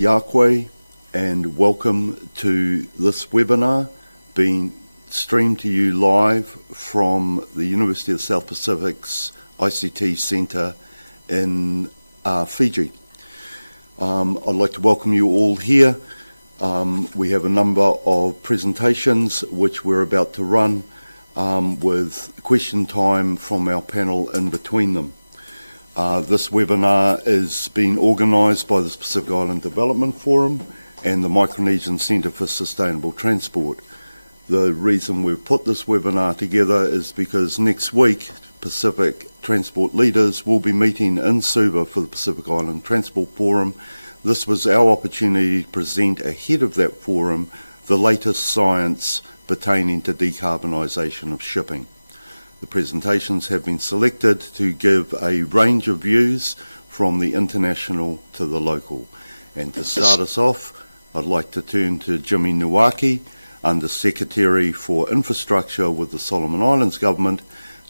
Nuake, and welcome to this webinar being streamed to you live from the University of South Pacific's ICT Centre in Fiji. I'd like to welcome you all here. We have a number of presentations which we're about to run with question time from our panel in between them. This webinar is being organised by the Pacific Island Development Forum and the Micronesian Centre for Sustainable Transport. The reason we've put this webinar together is because next week Pacific transport leaders will be meeting in Suva for the Pacific Island Transport Forum. This was our opportunity to present ahead of that forum the latest science pertaining to decarbonisation of shipping. The presentations have been selected to give a range of views from the international to the local. And to start us off, I'd like to turn to Jimmy Nuake, Under Secretary for Infrastructure with the Solomon Islands Government.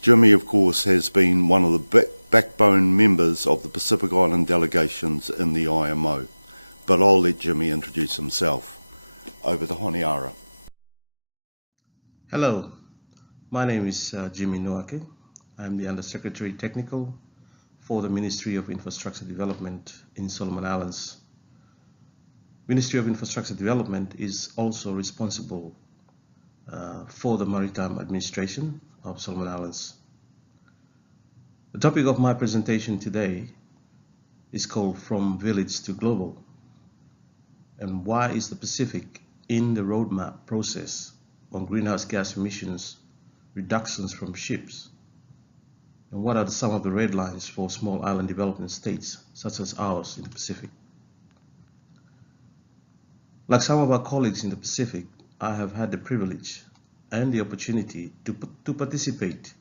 Jimmy, of course, has been one of the backbone members of the Pacific Island delegations in the IMO. But I'll let Jimmy introduce himself. Over to Honiara. Hello. My name is Jimmy Nuake. I'm the Undersecretary Technical for the Ministry of Infrastructure Development in Solomon Islands. Ministry of Infrastructure Development is also responsible for the Maritime Administration of Solomon Islands. The topic of my presentation today is called From Village to Global, and why is the Pacific in the roadmap process on greenhouse gas emissions reductions from ships, and what are some of the red lines for small island development states such as ours in the Pacific. Like some of our colleagues in the Pacific, I have had the privilege and the opportunity to participate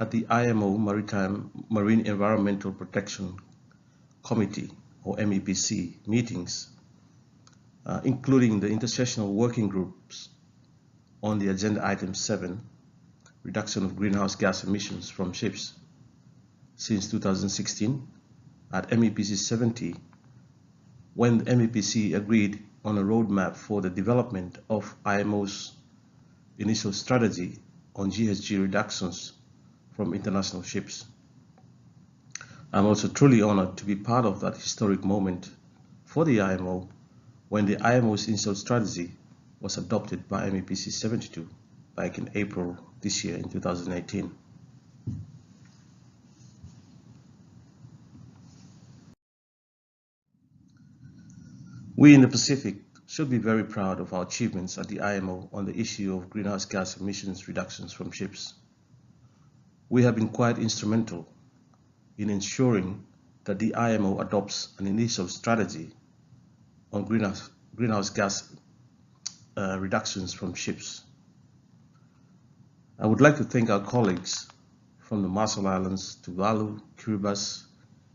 at the IMO Marine Environmental Protection Committee, or MEPC, meetings, including the intersessional working groups on the agenda item 7, reduction of greenhouse gas emissions from ships, since 2016 at MEPC 70, when the MEPC agreed on a roadmap for the development of IMO's initial strategy on GHG reductions from international ships. I'm also truly honored to be part of that historic moment for the IMO when the IMO's initial strategy was adopted by MEPC 72 back in April this year in 2018. We in the Pacific should be very proud of our achievements at the IMO on the issue of greenhouse gas emissions reductions from ships. We have been quite instrumental in ensuring that the IMO adopts an initial strategy on greenhouse gas reductions from ships. I would like to thank our colleagues from the Marshall Islands, Tuvalu, Kiribati,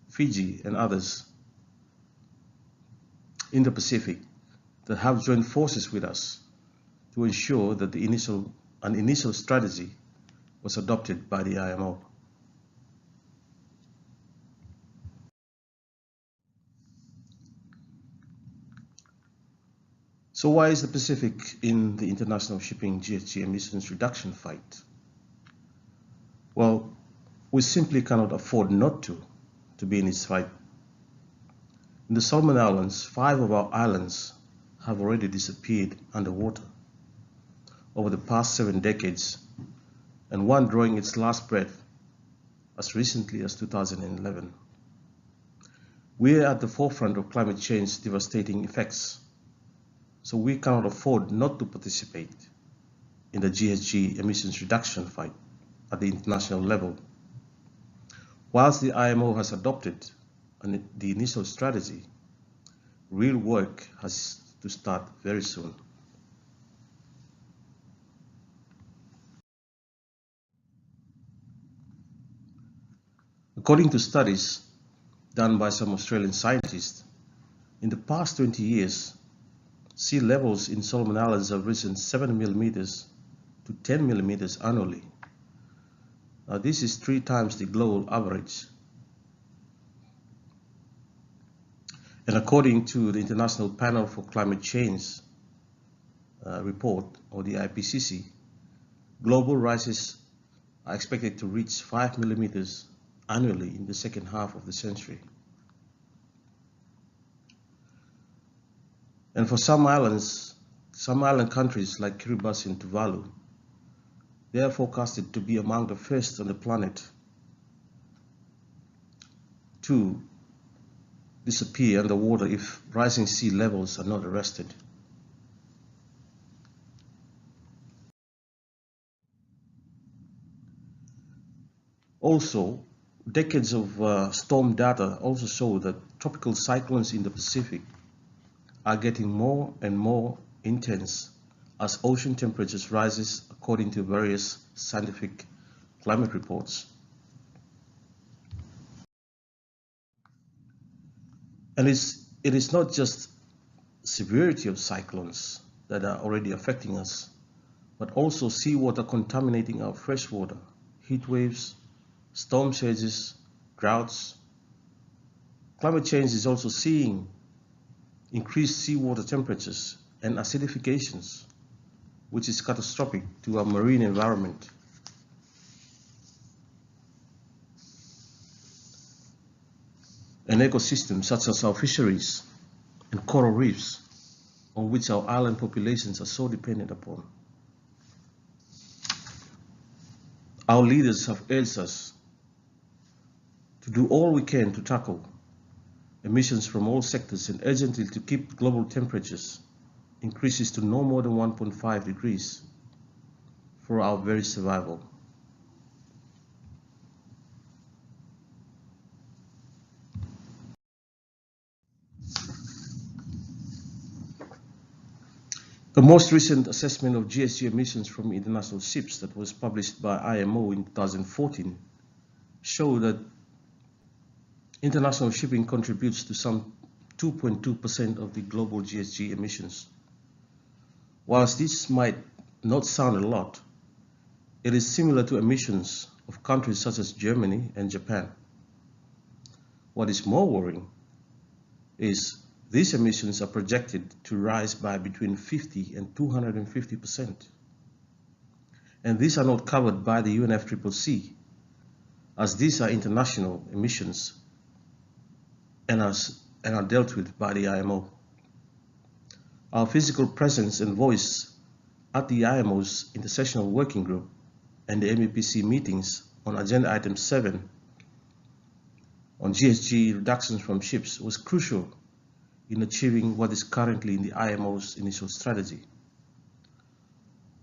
Fiji, and others in the Pacific that have joined forces with us to ensure that an initial strategy was adopted by the IMO. So why is the Pacific in the international shipping GHG emissions reduction fight? Well, we simply cannot afford not to be in this fight. In the Solomon Islands, 5 of our islands have already disappeared underwater over the past 7 decades, and one drawing its last breath as recently as 2011. We are at the forefront of climate change's devastating effects, so we cannot afford not to participate in the GHG emissions reduction fight at the international level. Whilst the IMO has adopted the initial strategy, real work has to start very soon. According to studies done by some Australian scientists, in the past 20 years, sea levels in Solomon Islands have risen 7 millimeters to 10 millimeters annually. Now, this is 3 times the global average. And according to the International Panel for Climate Change report, or the IPCC, global rises are expected to reach 5 millimeters annually in the second half of the century. And for some island countries like Kiribati and Tuvalu, they are forecasted to be among the first on the planet to disappear underwater if rising sea levels are not arrested. Also, decades of storm data also show that tropical cyclones in the Pacific are getting more and more intense as ocean temperatures rises according to various scientific climate reports. And it is not just severity of cyclones that are already affecting us, but also seawater contaminating our freshwater, heat waves, storm surges, droughts. Climate change is also seeing increased seawater temperatures and acidifications, which is catastrophic to our marine environment. And ecosystems such as our fisheries and coral reefs, on which our island populations are so dependent upon. Our leaders have urged us to do all we can to tackle emissions from all sectors and urgently to keep global temperatures increases to no more than 1.5 degrees for our very survival. The most recent assessment of GHG emissions from international ships that was published by IMO in 2014 showed that international shipping contributes to some 2.2% of the global GHG emissions. Whilst this might not sound a lot, it is similar to emissions of countries such as Germany and Japan. What is more worrying is these emissions are projected to rise by between 50 and 250%. And these are not covered by the UNFCCC, as these are international emissions and are dealt with by the IMO. Our physical presence and voice at the IMO's Intersessional Working Group and the MEPC meetings on Agenda Item 7 on GHG reductions from ships was crucial in achieving what is currently in the IMO's initial strategy.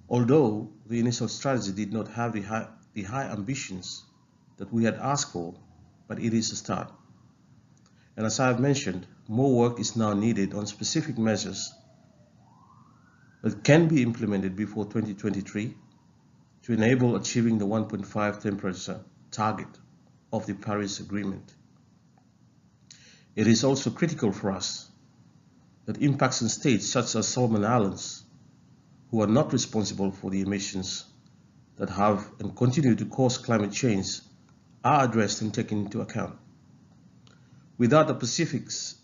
Although the initial strategy did not have the high ambitions that we had asked for, but it is a start. And as I have mentioned, more work is now needed on specific measures that can be implemented before 2023 to enable achieving the 1.5 temperature target of the Paris Agreement. It is also critical for us that impacts on states such as Solomon Islands, who are not responsible for the emissions that have and continue to cause climate change, are addressed and taken into account. Without the Pacific's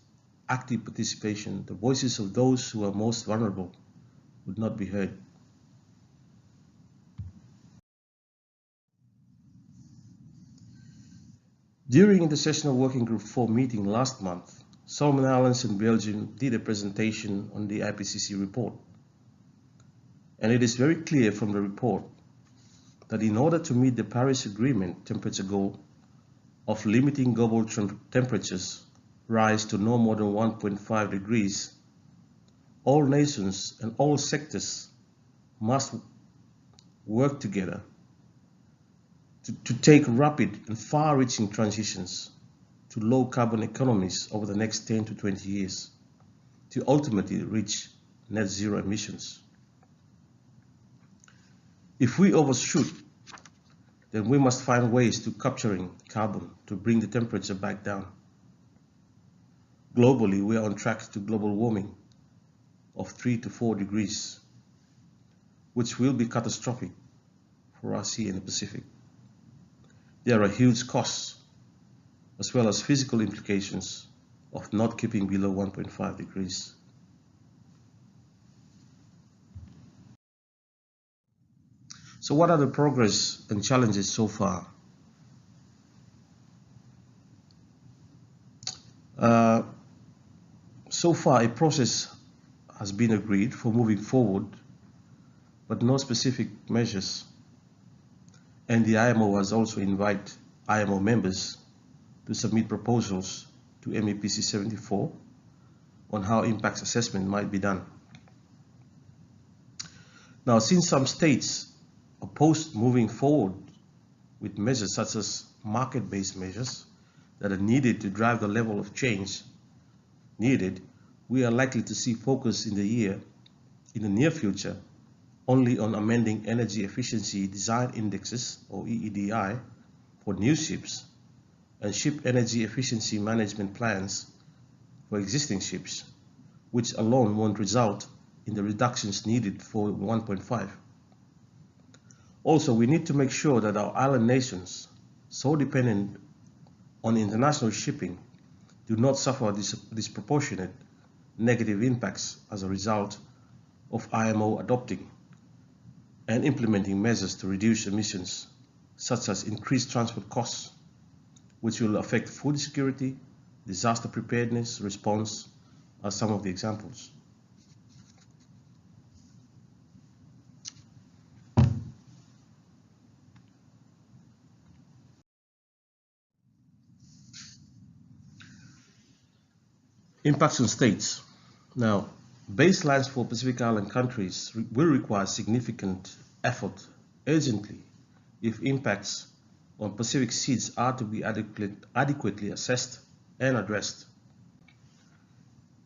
active participation, the voices of those who are most vulnerable would not be heard. During the Sessional Working Group 4 meeting last month, Solomon Islands and Belgium did a presentation on the IPCC report. And it is very clear from the report that in order to meet the Paris Agreement temperature goal of limiting global temperatures rise to no more than 1.5 degrees, all nations and all sectors must work together to take rapid and far-reaching transitions to low-carbon economies over the next 10 to 20 years to ultimately reach net zero emissions. If we overshoot, then we must find ways to capturing carbon to bring the temperature back down. Globally, we are on track to global warming of 3 to 4 degrees, which will be catastrophic for us here in the Pacific. There are huge costs as well as physical implications of not keeping below 1.5 degrees. So what are the progress and challenges so far? So far, a process has been agreed for moving forward, but no specific measures. And the IMO has also invited IMO members to submit proposals to MEPC 74 on how impact assessment might be done. Now, since some states opposed moving forward with measures such as market-based measures that are needed to drive the level of change needed, we are likely to see focus in the near future only on amending energy efficiency design indexes, or EEDI, for new ships and ship energy efficiency management plans for existing ships, which alone won't result in the reductions needed for 1.5. Also, we need to make sure that our island nations, so dependent on international shipping, do not suffer disproportionate negative impacts as a result of IMO adopting and implementing measures to reduce emissions, such as increased transport costs, which will affect food security, disaster preparedness response, are some of the examples. Impacts on states. Now, baselines for Pacific Island countries will require significant effort urgently if impacts on Pacific seas are to be adequately assessed and addressed.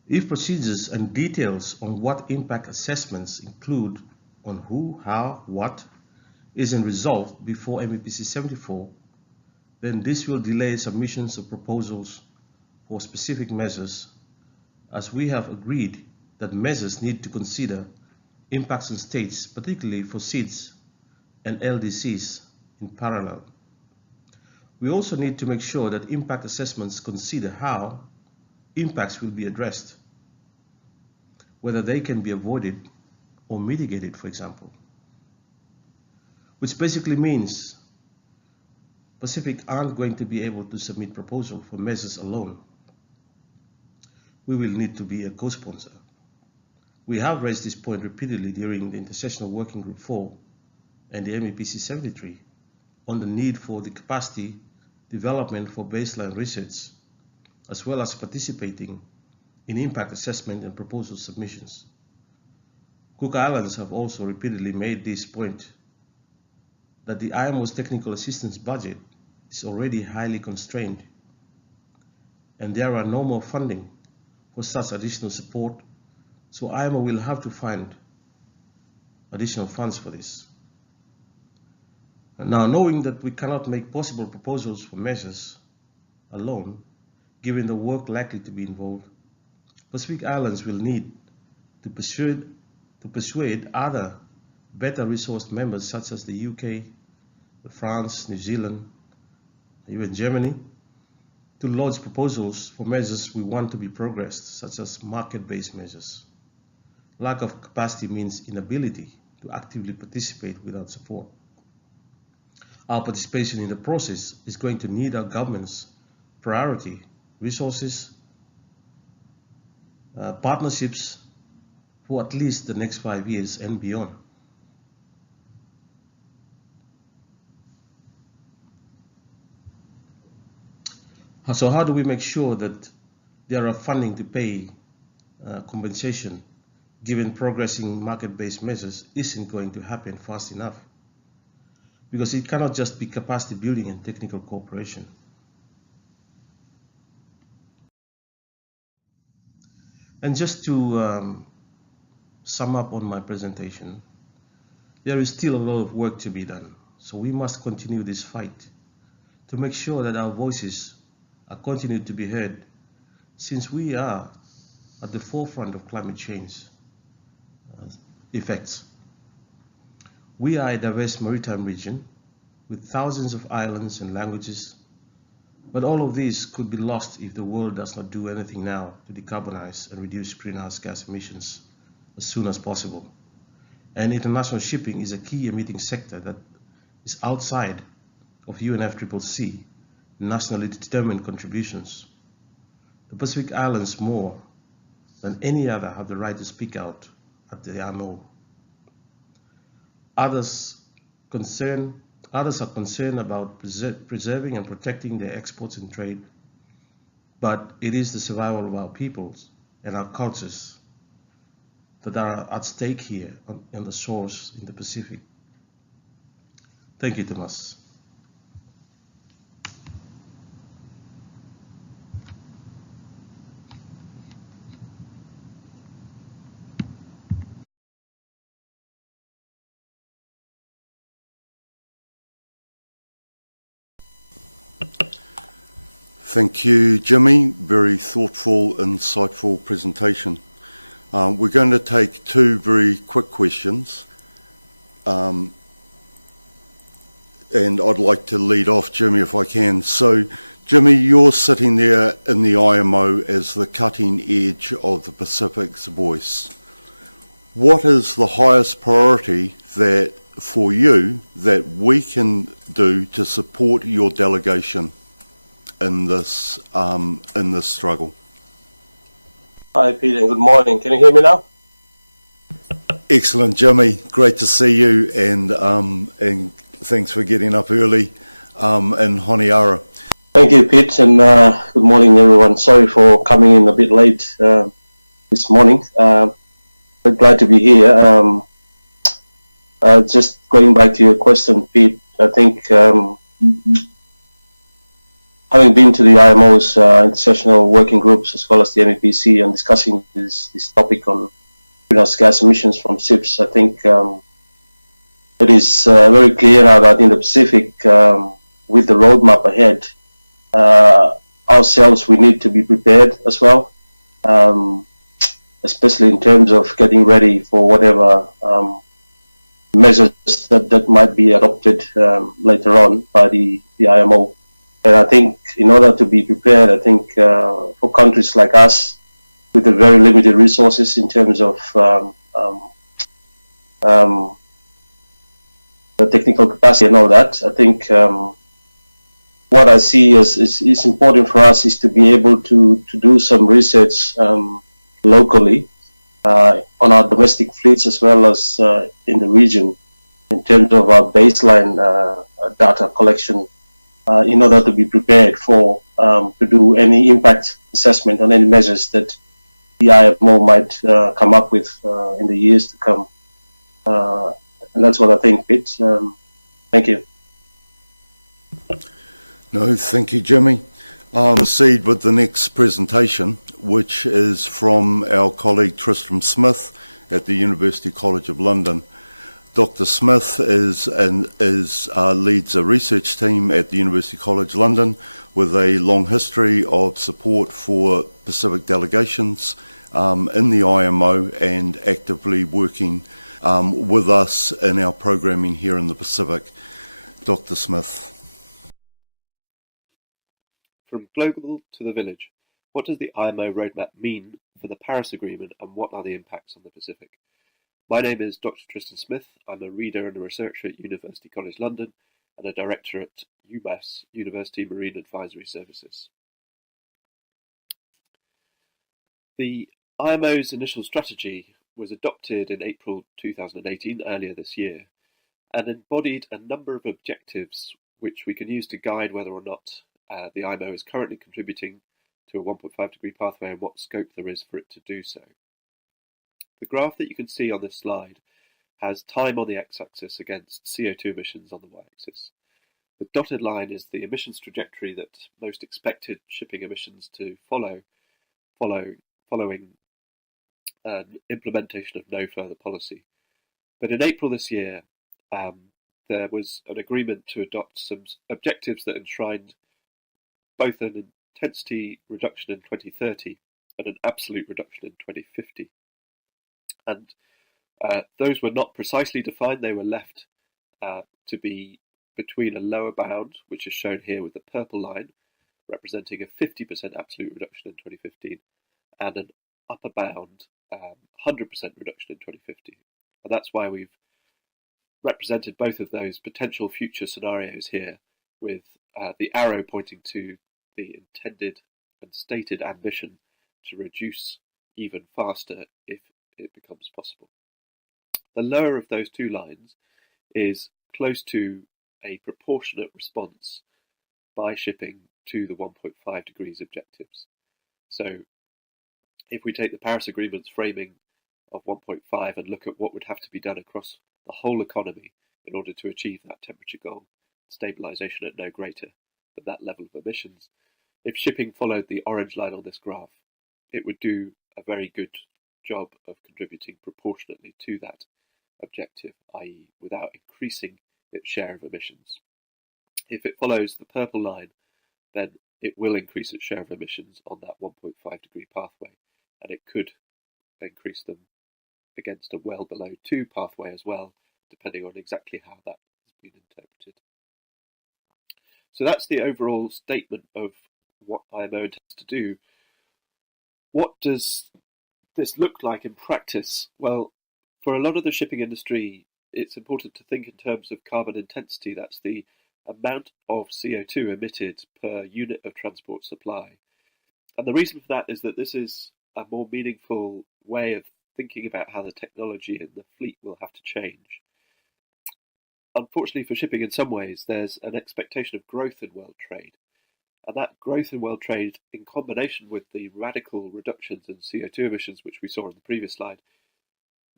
If procedures and details on what impact assessments include on who, how, what isn't resolved before MEPC 74, then this will delay submissions of proposals for specific measures, as we have agreed that measures need to consider impacts on states, particularly for SIDS and LDCs, in parallel. We also need to make sure that impact assessments consider how impacts will be addressed, whether they can be avoided or mitigated, for example, which basically means Pacific aren't going to be able to submit proposals for measures alone. We will need to be a co-sponsor. We have raised this point repeatedly during the Intersessional Working Group 4 and the MEPC 73 on the need for the capacity development for baseline research, as well as participating in impact assessment and proposal submissions. Cook Islands have also repeatedly made this point, that the IMO's technical assistance budget is already highly constrained, and there are no more funding for such additional support, so IMO will have to find additional funds for this. Now, knowing that we cannot make possible proposals for measures alone, given the work likely to be involved, Pacific Islands will need to persuade other better resourced members such as the UK, France, New Zealand, even Germany, to lodge proposals for measures we want to be progressed, such as market-based measures. Lack of capacity means inability to actively participate without support. Our participation in the process is going to need our government's priority, resources, partnerships for at least the next 5 years and beyond. So how do we make sure that there are funding to pay compensation, given progressing market-based measures isn't going to happen fast enough? Because it cannot just be capacity building and technical cooperation. And just to sum up on my presentation, there is still a lot of work to be done. So we must continue this fight to make sure that our voices are continued to be heard, since we are at the forefront of climate change effects. We are a diverse maritime region with thousands of islands and languages, But all of these could be lost if the world does not do anything now to decarbonize and reduce greenhouse gas emissions as soon as possible. And international shipping is a key emitting sector that is outside of UNFCCC nationally determined contributions. The Pacific Islands more than any other have the right to speak out at the IMO. Others are concerned about preserving and protecting their exports and trade, but it is the survival of our peoples and our cultures that are at stake here on the shores in the Pacific. Thank you, Thomas. Thank you, Jimmy. Very thoughtful, insightful presentation. We're going to take two very quick questions. And I'd like to lead off, Jimmy, if I can. So, Jimmy, you're sitting there in the IMO as the cutting edge of the Pacific's voice. What is the highest priority that for you that we can do to support your delegation in this struggle? Hi, Peter. Good morning. Can you hear me now? Excellent, Jimmy. Great to see you, and thanks for getting up early in Honiara. Thank you, Pete, and good morning, everyone. Sorry for coming in a bit late this morning. But glad to be here. Just going back to your question, Pete, I think having been to the IMO's intersessional working groups as well as the MEPC and discussing this topic on greenhouse gas emissions from ships, I think it is very clear now that in the Pacific, with the roadmap ahead, ourselves, we need to be prepared as well, especially in terms of getting ready for whatever measures that might be adopted later on by the IMO. And I think in order to be prepared, I think for countries like us with the very limited resources in terms of the technical capacity and all that, I think what I see is important for us is to be able to do some research locally on our domestic fleets as well as in the region in terms of our baseline data collection in order to be prepared for to do any impact assessment on any measures that the IMO might come up with in the years to come. And that's what I think, Pete. Thank you. No, thank you, Jimmy. Proceed with the next presentation, which is from our colleague Tristan Smith at the University College of London. Dr. Smith leads a research team at the University College London with a long history of support for Pacific delegations in the IMO and actively working with us in our programming here in the Pacific. Dr. Smith. From global to the village, what does the IMO roadmap mean for the Paris Agreement and what are the impacts on the Pacific? My name is Dr. Tristan Smith. I'm a reader and a researcher at University College London and a director at UMass, University Marine Advisory Services. The IMO's initial strategy was adopted in April 2018, earlier this year, and embodied a number of objectives which we can use to guide whether or not the IMO is currently contributing to a 1.5 degree pathway and what scope there is for it to do so. The graph that you can see on this slide has time on the x-axis against CO2 emissions on the y-axis. The dotted line is the emissions trajectory that most expected shipping emissions to following implementation of no further policy. But in April this year, there was an agreement to adopt some objectives that enshrined both an intensity reduction in 2030 and an absolute reduction in 2050. And those were not precisely defined. They were left to be between a lower bound, which is shown here with the purple line, representing a 50% absolute reduction in 2015 and an upper bound 100% reduction in 2050. And that's why we've represented both of those potential future scenarios here, with the arrow pointing to the intended and stated ambition to reduce even faster if it becomes possible. The lower of those two lines is close to a proportionate response by shipping to the 1.5 degrees objectives. So if we take the Paris Agreement's framing of 1.5 and look at what would have to be done across the whole economy in order to achieve that temperature goal, stabilisation at no greater than that level of emissions, if shipping followed the orange line on this graph, it would do a very good job of contributing proportionately to that objective, i.e. without increasing its share of emissions. If it follows the purple line, then it will increase its share of emissions on that 1.5 degree pathway, and it could increase them against a well below 2 pathway as well, depending on exactly how that has been interpreted. So that's the overall statement of what IMO intends to do. What does this look like in practice? Well, for a lot of the shipping industry, it's important to think in terms of carbon intensity. That's the amount of CO2 emitted per unit of transport supply. And the reason for that is that this is a more meaningful way of thinking about how the technology in the fleet will have to change. Unfortunately for shipping, in some ways, there's an expectation of growth in world trade. And that growth in world trade, in combination with the radical reductions in CO2 emissions, which we saw in the previous slide,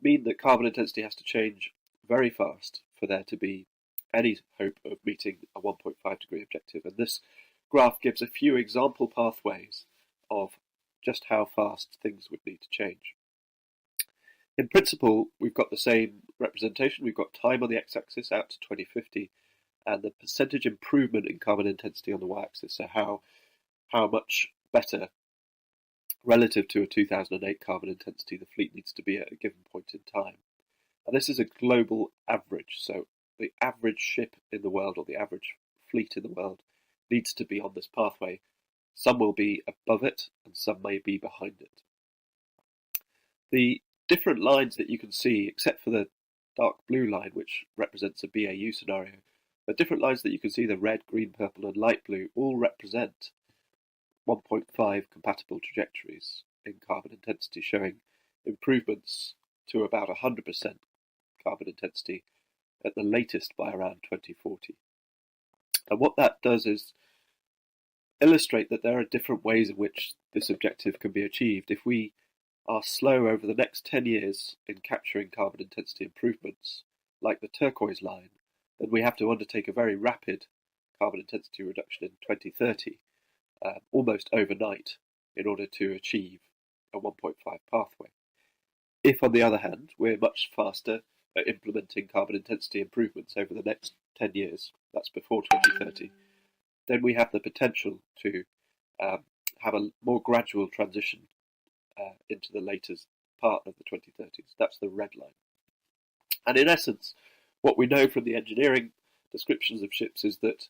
mean that carbon intensity has to change very fast for there to be any hope of meeting a 1.5 degree objective. And this graph gives a few example pathways of just how fast things would need to change. In principle, we've got the same representation. We've got time on the x-axis out to 2050 and the percentage improvement in carbon intensity on the y-axis, so how much better relative to a 2008 carbon intensity the fleet needs to be at a given point in time. And this is a global average, so the average ship in the world, or the average fleet in the world, needs to be on this pathway. Some will be above it and some may be behind it. The different lines that you can see, except for the dark blue line, which represents a BAU scenario, the different lines that you can see, the red, green, purple and light blue, all represent 1.5 compatible trajectories in carbon intensity, showing improvements to about 100% carbon intensity at the latest by around 2040. And what that does is illustrate that there are different ways in which this objective can be achieved. If we are slow over the next 10 years in capturing carbon intensity improvements, like the turquoise line, then we have to undertake a very rapid carbon intensity reduction in 2030, almost overnight, in order to achieve a 1.5 pathway. If, on the other hand, we're much faster at implementing carbon intensity improvements over the next 10 years, that's before 2030, then we have the potential to have a more gradual transition into the latest part of the 2030s. That's the red line. And in essence, what we know from the engineering descriptions of ships is that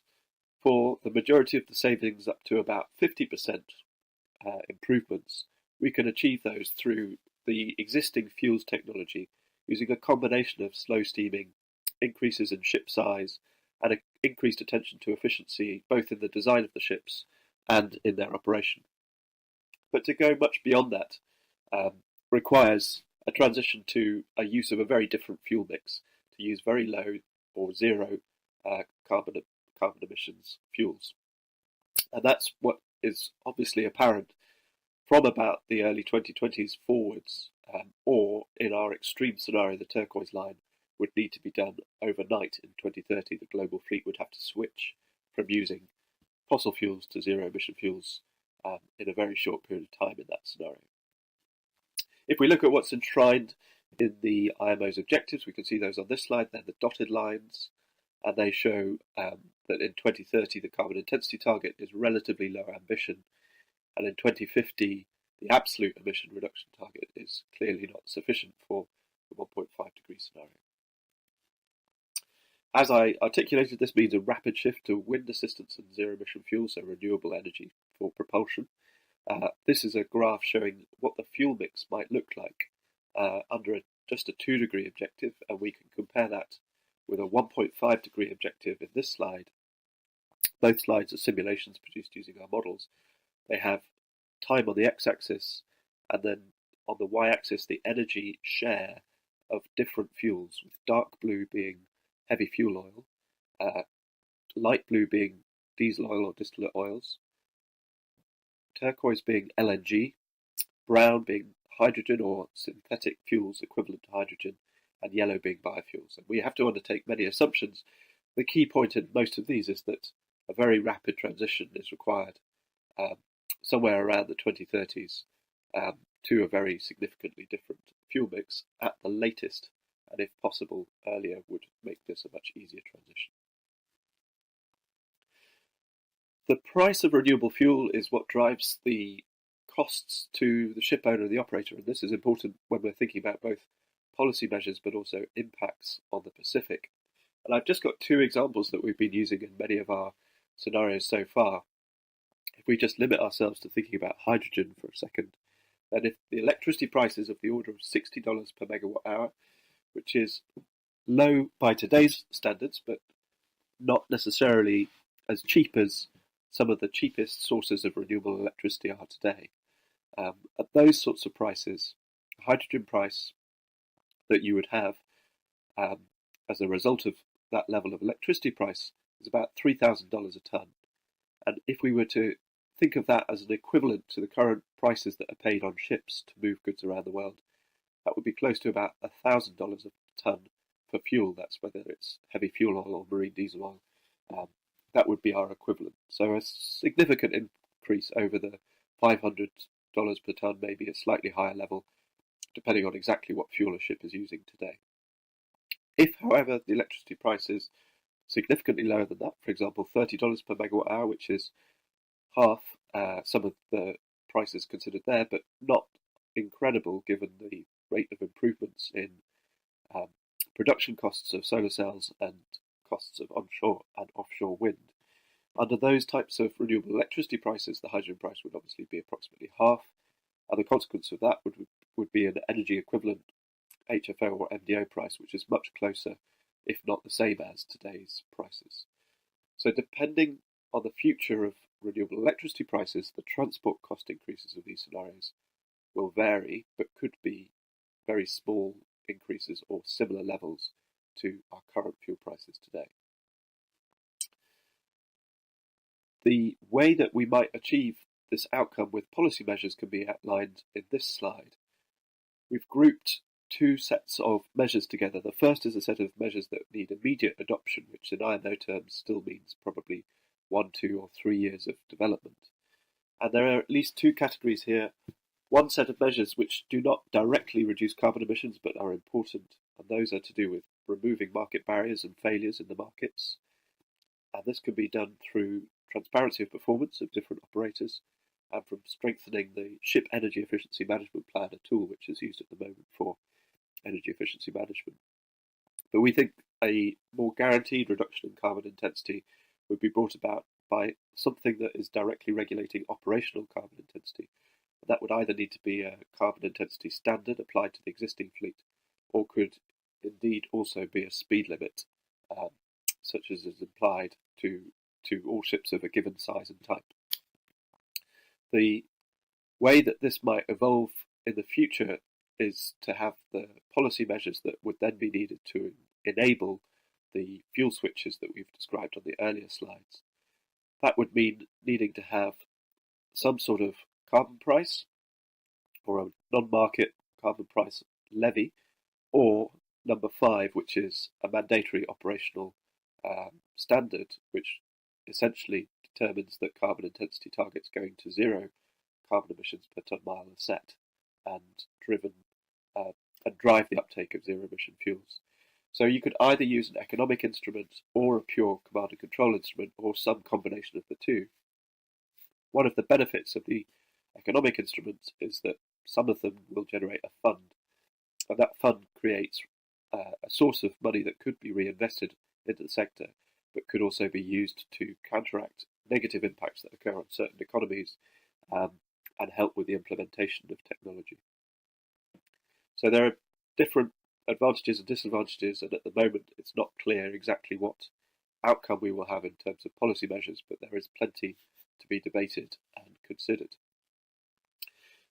for the majority of the savings, up to about 50% improvements, we can achieve those through the existing fuels technology, using a combination of slow steaming, increases in ship size, and an increased attention to efficiency, both in the design of the ships and in their operation. But to go much beyond that requires a transition to a use of a very different fuel mix, to use very low or zero carbon emissions fuels. And that's what is obviously apparent from about the early 2020s forwards, or in our extreme scenario, the turquoise line would need to be done overnight in 2030. The global fleet would have to switch from using fossil fuels to zero emission fuels in a very short period of time in that scenario. If we look at what's enshrined in the IMO's objectives, we can see those on this slide. They're the dotted lines, and they show that in 2030 the carbon intensity target is relatively low ambition, and in 2050 the absolute emission reduction target is clearly not sufficient for the 1.5 degree scenario. As I articulated, this means a rapid shift to wind assistance and zero-emission fuels, so renewable energy for propulsion. This is a graph showing what the fuel mix might look like under just a 2-degree objective, and we can compare that with a 1.5-degree objective in this slide. Both slides are simulations produced using our models. They have time on the x-axis, and then on the y-axis the energy share of different fuels, with dark blue being heavy fuel oil, light blue being diesel oil or distillate oils, turquoise being LNG, brown being hydrogen or synthetic fuels equivalent to hydrogen, and yellow being biofuels. And we have to undertake many assumptions. The key point in most of these is that a very rapid transition is required somewhere around the 2030s to a very significantly different fuel mix at the latest, and if possible earlier would make this a much easier transition. The price of renewable fuel is what drives the costs to the ship owner and the operator, and this is important when we're thinking about both policy measures but also impacts on the Pacific. And I've just got 2 examples that we've been using in many of our scenarios so far. If we just limit ourselves to thinking about hydrogen for a second, then if the electricity price is of the order of $60 per megawatt hour, which is low by today's standards, but not necessarily as cheap as some of the cheapest sources of renewable electricity are today. At those sorts of prices, a hydrogen price that you would have as a result of that level of electricity price is about $3,000 a tonne. And if we were to think of that as an equivalent to the current prices that are paid on ships to move goods around the world, that would be close to about $1,000 a tonne for fuel. That's whether it's heavy fuel oil or marine diesel oil. That would be our equivalent. So a significant increase over the $500 per tonne, maybe a slightly higher level, depending on exactly what fuel a ship is using today. If, however, the electricity price is significantly lower than that, for example, $30 per megawatt hour, which is half some of the prices considered there, but not incredible given the rate of improvements in production costs of solar cells and costs of onshore and offshore wind. Under those types of renewable electricity prices, the hydrogen price would obviously be approximately half, and the consequence of that would be an energy equivalent HFO or MDO price, which is much closer, if not the same as today's prices. So depending on the future of renewable electricity prices, the transport cost increases of these scenarios will vary, but could be very small increases or similar levels to our current fuel prices today. The way that we might achieve this outcome with policy measures can be outlined in this slide. We've grouped 2 sets of measures together. The first is a set of measures that need immediate adoption, which in IMO terms still means probably 1, 2 or 3 years of development. And there are at least 2 categories here. One set of measures which do not directly reduce carbon emissions but are important, and those are to do with removing market barriers and failures in the markets. And this can be done through transparency of performance of different operators and from strengthening the Ship Energy Efficiency Management Plan, a tool which is used at the moment for energy efficiency management. But we think a more guaranteed reduction in carbon intensity would be brought about by something that is directly regulating operational carbon intensity. And that would either need to be a carbon intensity standard applied to the existing fleet, or could indeed also be a speed limit, such as is applied to all ships of a given size and type. The way that this might evolve in the future is to have the policy measures that would then be needed to enable the fuel switches that we've described on the earlier slides. That would mean needing to have some sort of carbon price or a non-market carbon price levy, or number 5, which is a mandatory operational standard, which essentially determines that carbon intensity targets going to 0 carbon emissions per tonne mile are set and driven and drive the uptake of zero emission fuels. So you could either use an economic instrument or a pure command and control instrument, or some combination of the 2. One of the benefits of the economic instruments is that some of them will generate a fund, and that fund creates a source of money that could be reinvested into the sector, but could also be used to counteract negative impacts that occur on certain economies and help with the implementation of technology. So there are different advantages and disadvantages, and at the moment it's not clear exactly what outcome we will have in terms of policy measures, but there is plenty to be debated and considered.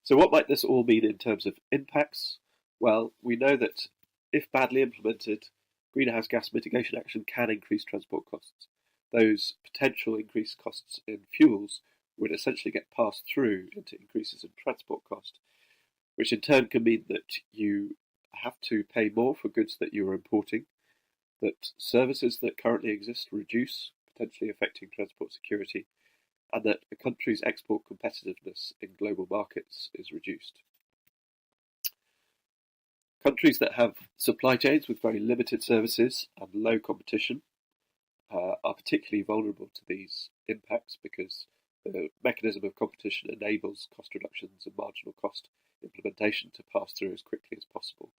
So what might this all mean in terms of impacts? Well, we know that if badly implemented, greenhouse gas mitigation action can increase transport costs. Those potential increased costs in fuels would essentially get passed through into increases in transport cost, which in turn can mean that you have to pay more for goods that you are importing, that services that currently exist reduce, potentially affecting transport security, and that a country's export competitiveness in global markets is reduced. Countries that have supply chains with very limited services and low competition are particularly vulnerable to these impacts because the mechanism of competition enables cost reductions and marginal cost implementation to pass through as quickly as possible.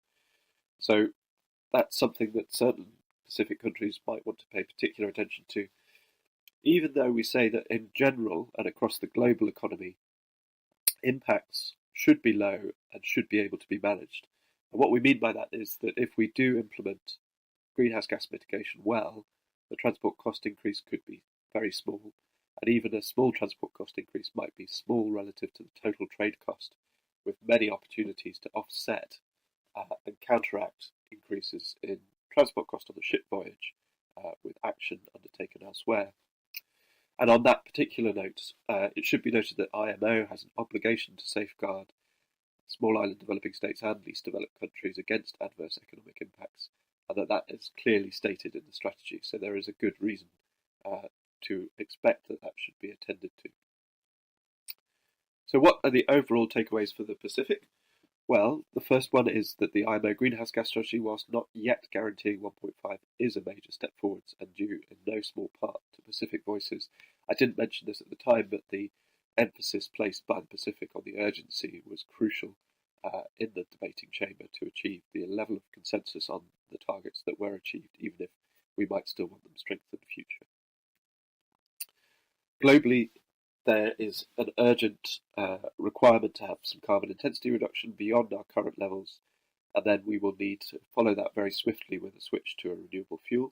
So that's something that certain Pacific countries might want to pay particular attention to, even though we say that in general and across the global economy, impacts should be low and should be able to be managed. And what we mean by that is that if we do implement greenhouse gas mitigation well, the transport cost increase could be very small, and even a small transport cost increase might be small relative to the total trade cost, with many opportunities to offset and counteract increases in transport cost on the ship voyage with action undertaken elsewhere. And on that particular note, it should be noted that IMO has an obligation to safeguard small island developing states and least developed countries against adverse economic impacts, and that is clearly stated in the strategy. So there is a good reason to expect that that should be attended to. So what are the overall takeaways for the Pacific? Well, the first one is that the IMO greenhouse gas strategy, whilst not yet guaranteeing 1.5, is a major step forwards and due in no small part to Pacific voices. I didn't mention this at the time, but the emphasis placed by the Pacific on the urgency was crucial in the debating chamber to achieve the level of consensus on the targets that were achieved, even if we might still want them strengthened in the future. Globally, there is an urgent requirement to have some carbon intensity reduction beyond our current levels, and then we will need to follow that very swiftly with a switch to a renewable fuel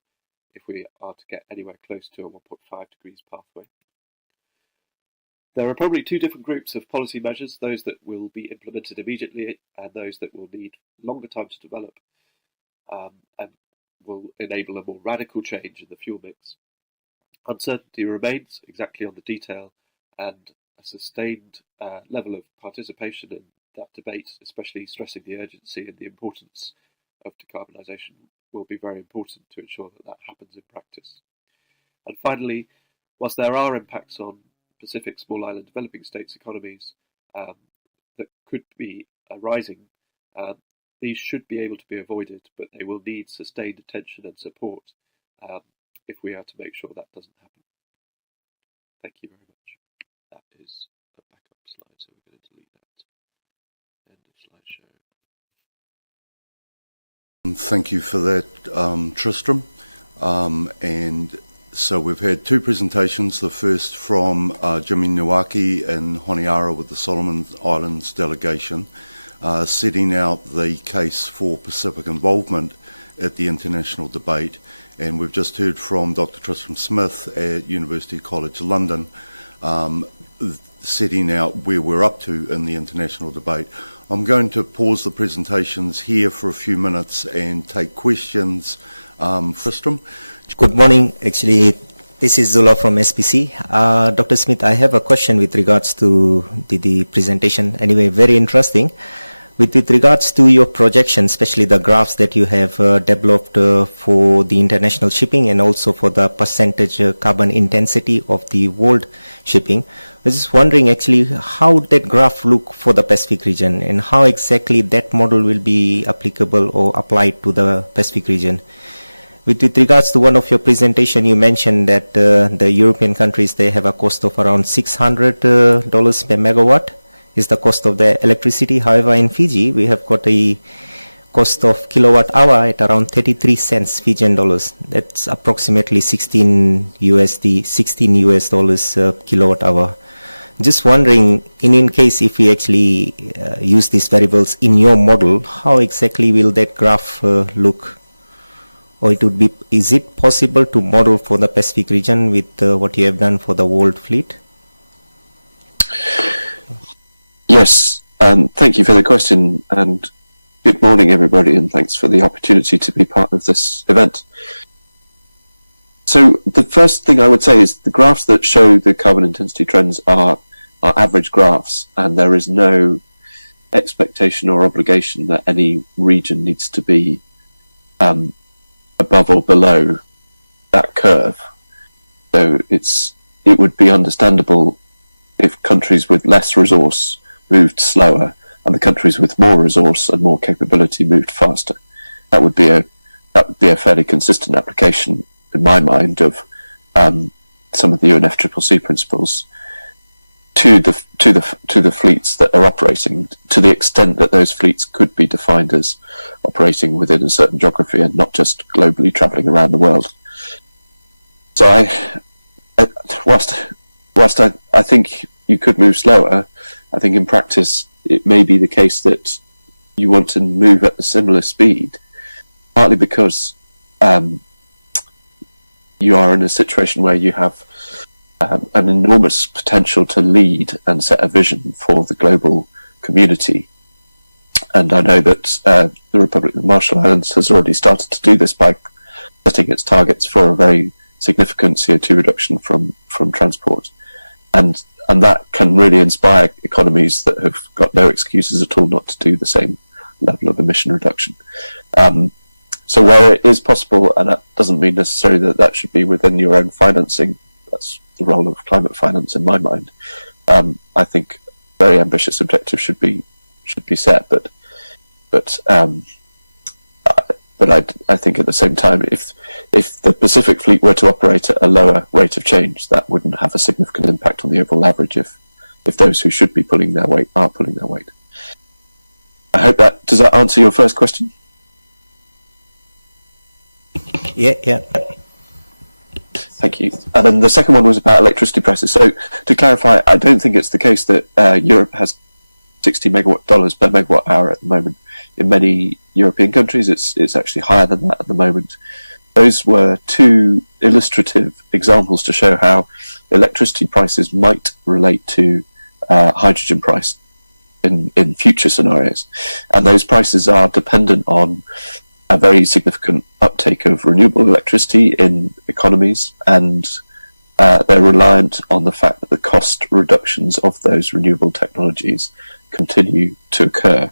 if we are to get anywhere close to a 1.5 degrees pathway. There are probably two different groups of policy measures, those that will be implemented immediately and those that will need longer time to develop and will enable a more radical change in the fuel mix. Uncertainty remains exactly on the detail, and a sustained level of participation in that debate, especially stressing the urgency and the importance of decarbonisation, will be very important to ensure that that happens in practice. And finally, whilst there are impacts on Pacific small island developing states' economies that could be arising, these should be able to be avoided, but they will need sustained attention and support if we are to make sure that doesn't happen. Thank you very much. That is a backup slide, so we're going to delete that. End of slideshow. Thank you for that, Tristram. And so we've had two presentations, the first from Jimmy Nuake in Honiara with the Solomon Islands delegation, setting out the case for Pacific involvement at the international debate. And we've just heard from Dr. Tristan Smith at University College London, setting out where we're up to in the international debate. I'm going to pause the presentations here for a few minutes and take questions. Tristram? Good morning. Actually, this is Zula from SPC. Dr. Smith, I have a question with regards to the presentation. Anyway, very interesting. With regards to your projection, especially the graphs that you have developed for the international shipping and also for the percentage carbon intensity of the world shipping, I was just wondering actually how that graph look for the Pacific region and how exactly that model will be applicable or applied to the Pacific region. With regards to one of your presentation, you mentioned that the European countries, they have a cost of around $600 per megawatt is the cost of the electricity. However, in Fiji, we have got a cost of kilowatt hour at around 33 cents Fijian dollars. That's approximately 16 US dollars kilowatt hour. Just wondering, in case if we actually use these variables in your model, how exactly will that graph look? Or it would be, is it possible to model for the Pacific region with what you have done for the world fleet? Yes, thank you for the question, and good morning everybody, and thanks for the opportunity to be part of this event. So the first thing I would say is the graphs that show the carbon intensity trends are average graphs, and there is no expectation or obligation that any region needs to be above or below that curve. So it would be understandable if countries with less resource moved slower and the countries with more resource and more capability moved faster. That would be a fairly consistent application in my mind of some of the UNFCCC principles to the fleets that are operating, to the extent that those fleets could be defined as operating within a certain geography and not just globally travelling around the world. So whilst I think you could move slower, I think in practice it may be the case that you want to move at a similar speed, partly because you are in a situation where you have an enormous potential to lead and set a vision for the global community. And I know that the Republic of the Marshall Islands has already started to do this by setting its targets for a very significant CO2 reduction from transport. And that can really inspire economies that have got no excuses at all not to do the same level of emission reduction. So where it is possible, and that doesn't mean necessarily that that should be within your own financing, that's the role of climate finance in my mind. I think very ambitious objectives should be set, but I think at the same time, if the Pacific fleet were to operate at a lower rate of change, that wouldn't have a significant impact on the overall average if those who should be pulling their weight are pulling their weight. I hope does that answer your first question? Yeah. Thank you. And then the second one was about electricity prices. So to clarify, I don't think it's the case that Europe has $60 per megawatt hour at the moment. In many European countries, it's actually higher than that at the moment. Those were two illustrative examples to show how electricity prices might relate to hydrogen price in future scenarios. And those prices are dependent on a very significant uptake of renewable electricity in economies, and they're reliant on the fact that the cost reductions of those renewable technologies continue to occur.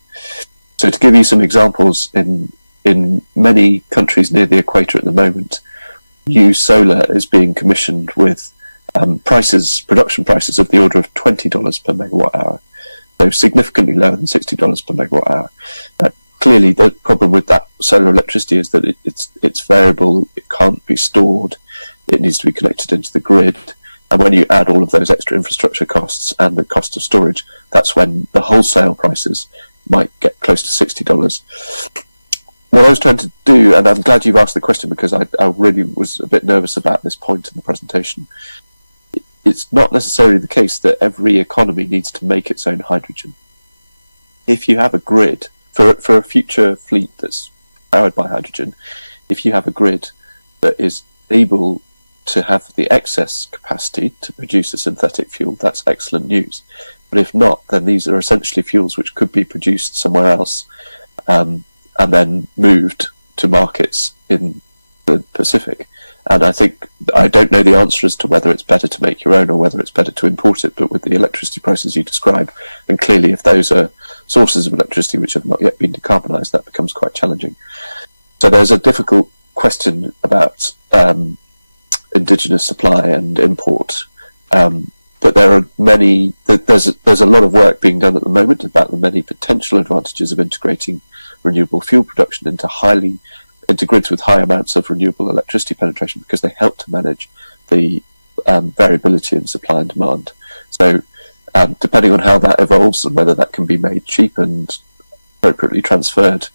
So to give you some examples, in many countries near the equator at the moment, new solar is being commissioned with production prices of the order of $20 per megawatt hour, so significantly lower than $60 per megawatt hour. Clearly, the problem with that solar electricity is that it's variable, it can't be stored, it needs to be connected into the grid. And when you add all of those extra infrastructure costs and the cost of storage, that's when the wholesale prices might get close to $60. What I was trying to do, and I'm glad you've asked the question because I really was a bit nervous about this point in the presentation, it's not necessarily the case that every economy needs to make its own hydrogen. If you have a grid, for a future fleet that's powered by hydrogen, if you have a grid that is able to have the excess capacity to produce a synthetic fuel, that's excellent news. But if not, then these are essentially fuels which could be produced somewhere else and then moved to markets in the Pacific. And I don't know the answer as to whether it's better to make your own or whether it's better to import it, but with the electricity prices you described, and clearly if those are sources of electricity which have not yet been decarbonised, that becomes quite challenging. So there's a difficult question about indigenous supply and import, but there are there's a lot of work being done at the moment about the many potential advantages of integrating renewable fuel production into grids with high amounts of renewable electricity penetration, because they help to manage the variability in supply and demand. So depending on how that evolves and whether that can be made cheap and appropriately transferred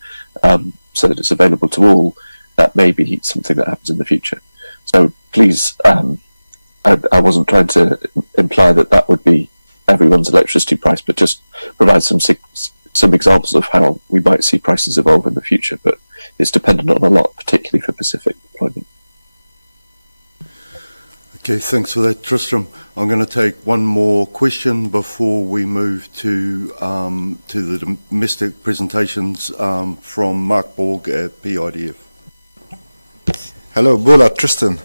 so that it's available to all, that may be something that happens in the future. So please, I wasn't trying to imply that that would be everyone's electricity price, but just provide some examples of how we might see prices evolve in the future. But it's dependent on a lot, particularly for Pacific deployment. Okay, thanks for that, Tristram. I'm going to take one more question before we move to the domestic presentations from Mark Borg at PIDF. Hello, Bula, Tristan.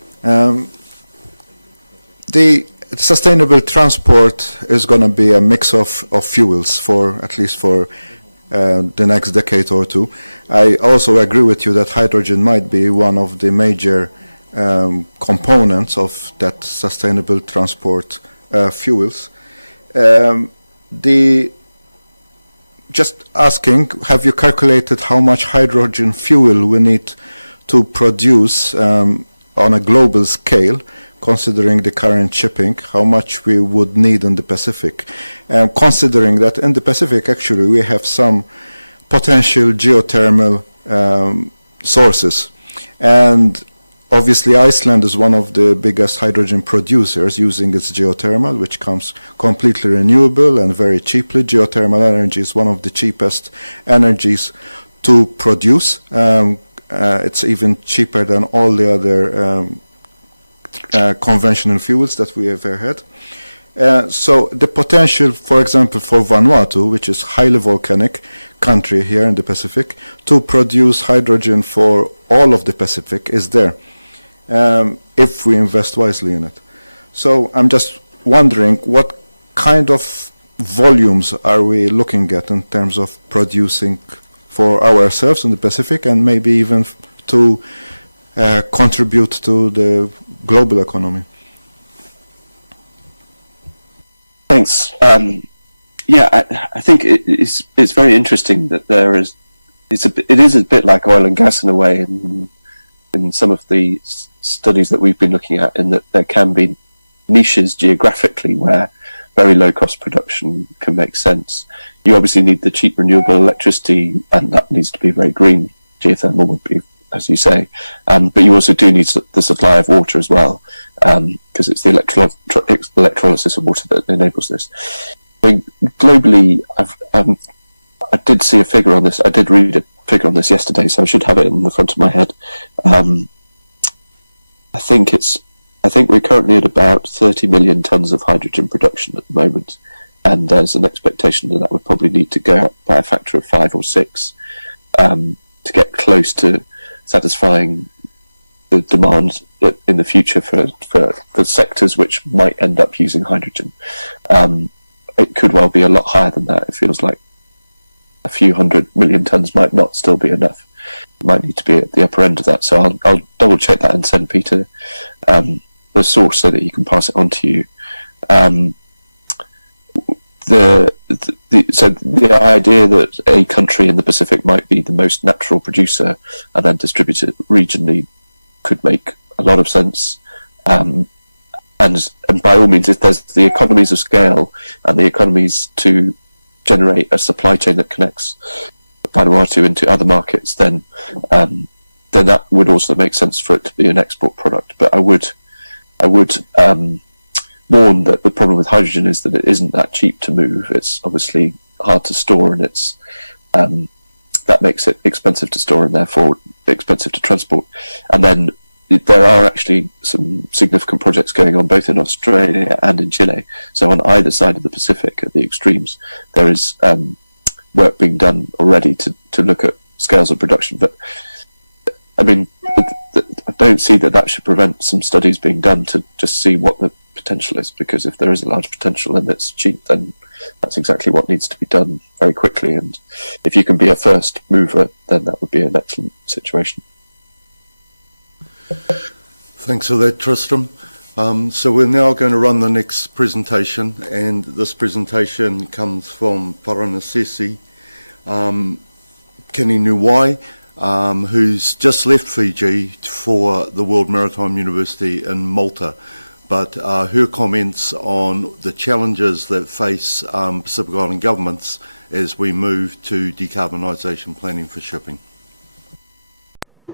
The sustainable transport is going to be a mix of fuels for at least for the next decade or two. I also agree with you that hydrogen might be one of the major components of that sustainable transport fuels. Just asking, have you calculated how much hydrogen fuel we need to produce on a global scale, considering the current shipping, how much we would need in the Pacific? Considering that in the Pacific, actually, we have some potential geothermal sources. And obviously, Iceland is one of the biggest hydrogen producers using its geothermal, which comes completely renewable and very cheaply. Geothermal energy is one of the cheapest energies to produce. It's even cheaper than all the other conventional fuels that we have ever had. So the potential, for example, for Vanuatu, which is highly volcanic country here in the Pacific, to produce hydrogen for all of the Pacific is there, if we invest wisely in it. So I'm just wondering, what kind of volumes are we looking at in terms of producing for ourselves in the Pacific, and maybe even to contribute to the global economy? Thanks. I think it's very interesting that it is a bit like oil and gas in a way in some of the studies that we've been looking at, in that there can be niches geographically where very low cost production can make sense. You obviously need the cheap renewable electricity, and that needs to be very green. Geothermal would be, as you say, but you also do need the supply of water as well, because it's the electrolysis of water that enables this. I mean, globally, I did see a figure on this. I did read a figure on this yesterday, so I should have it in the front of my head. I think we're currently at about 30 million tons of hydrogen production at the moment, and there's an expectation that would probably need to go up by a factor of 5 or 6 to get close to satisfying the demand in the future for the sectors which might end up using hydrogen. It could well be a lot higher than that. It feels like a few 100 million tons might not still be enough. It might need to be at the upper end of that. So I'll double check that and send Peter the source so that he can pass it on to you. So the idea that a country in the Pacific might be the most natural producer and then distribute it regionally could make a lot of sense. And by all means, if there's the economies of scale and the economies to generate a supply chain that connects Vanuatu into other markets, then that would also make sense for it to be an export product. But I would warn that the problem with hydrogen is that it isn't that cheap to move. It's obviously hard to store, and it's that makes it expensive to store and therefore expensive to transport. And then there are actually some significant projects going on both in Australia and in Chile. So on either side of the Pacific, at the extremes, there is work being done already to look at scales of production. But I mean, I don't see that should prevent some studies being done to just see what the potential is, because if there is a large potential and it's cheap, then that's exactly what needs to be done very quickly. And if you can be a first mover, then that would be an excellent situation. Thanks for that, Tristram. So we're now going to run the next presentation, and this presentation comes from Paranasesi Kininuai, who's just left Fiji for the World Maritime University in Malta. But her comments on the challenges that face Pacific Island governments as we move to decarbonisation planning for shipping.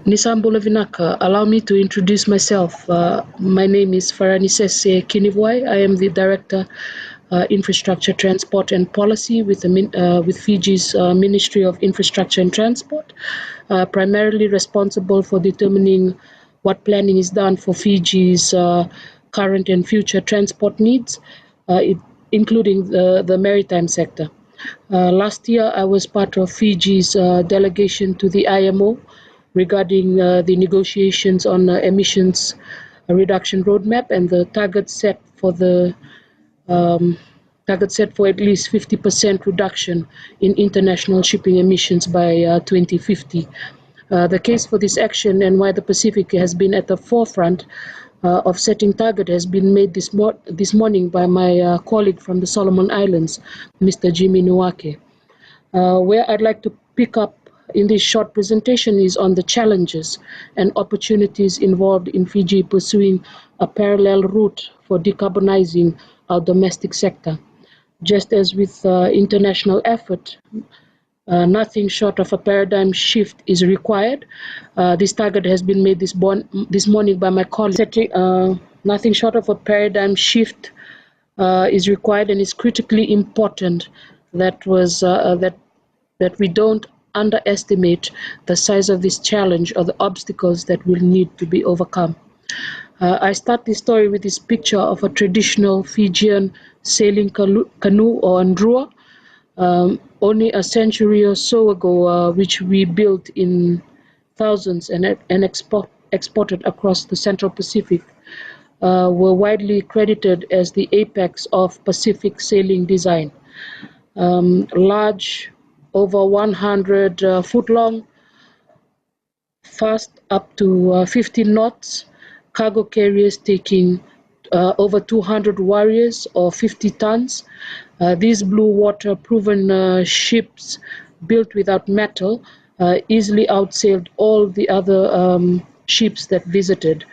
Nisambula Vinaka, allow me to introduce myself. My name is Faranisese Kinivwai. I am the Director, Infrastructure, Transport and Policy with Fiji's Ministry of Infrastructure and Transport, primarily responsible for determining what planning is done for Fiji's current and future transport needs, including the maritime sector. Last year, I was part of Fiji's delegation to the IMO regarding the negotiations on emissions reduction roadmap and the target set for at least 50% reduction in international shipping emissions by 2050. The case for this action and why the Pacific has been at the forefront of setting target has been made this morning by my colleague from the Solomon Islands, Mr. Jimmy Nuake. Where I'd like to pick up in this short presentation is on the challenges and opportunities involved in Fiji pursuing a parallel route for decarbonizing our domestic sector. Just as with international effort, nothing short of a paradigm shift is required. This target has been made this morning by my colleague. Nothing short of a paradigm shift is required, and it's critically important that we don't underestimate the size of this challenge or the obstacles that will need to be overcome. I start this story with this picture of a traditional Fijian sailing canoe or ndrua, only a century or so ago, which we built in thousands and exported across the Central Pacific, were widely credited as the apex of Pacific sailing design. Large, over 100 foot long, fast up to 50 knots, cargo carriers taking over 200 warriors or 50 tons. These blue water proven ships built without metal easily outsailed all the other ships that visited.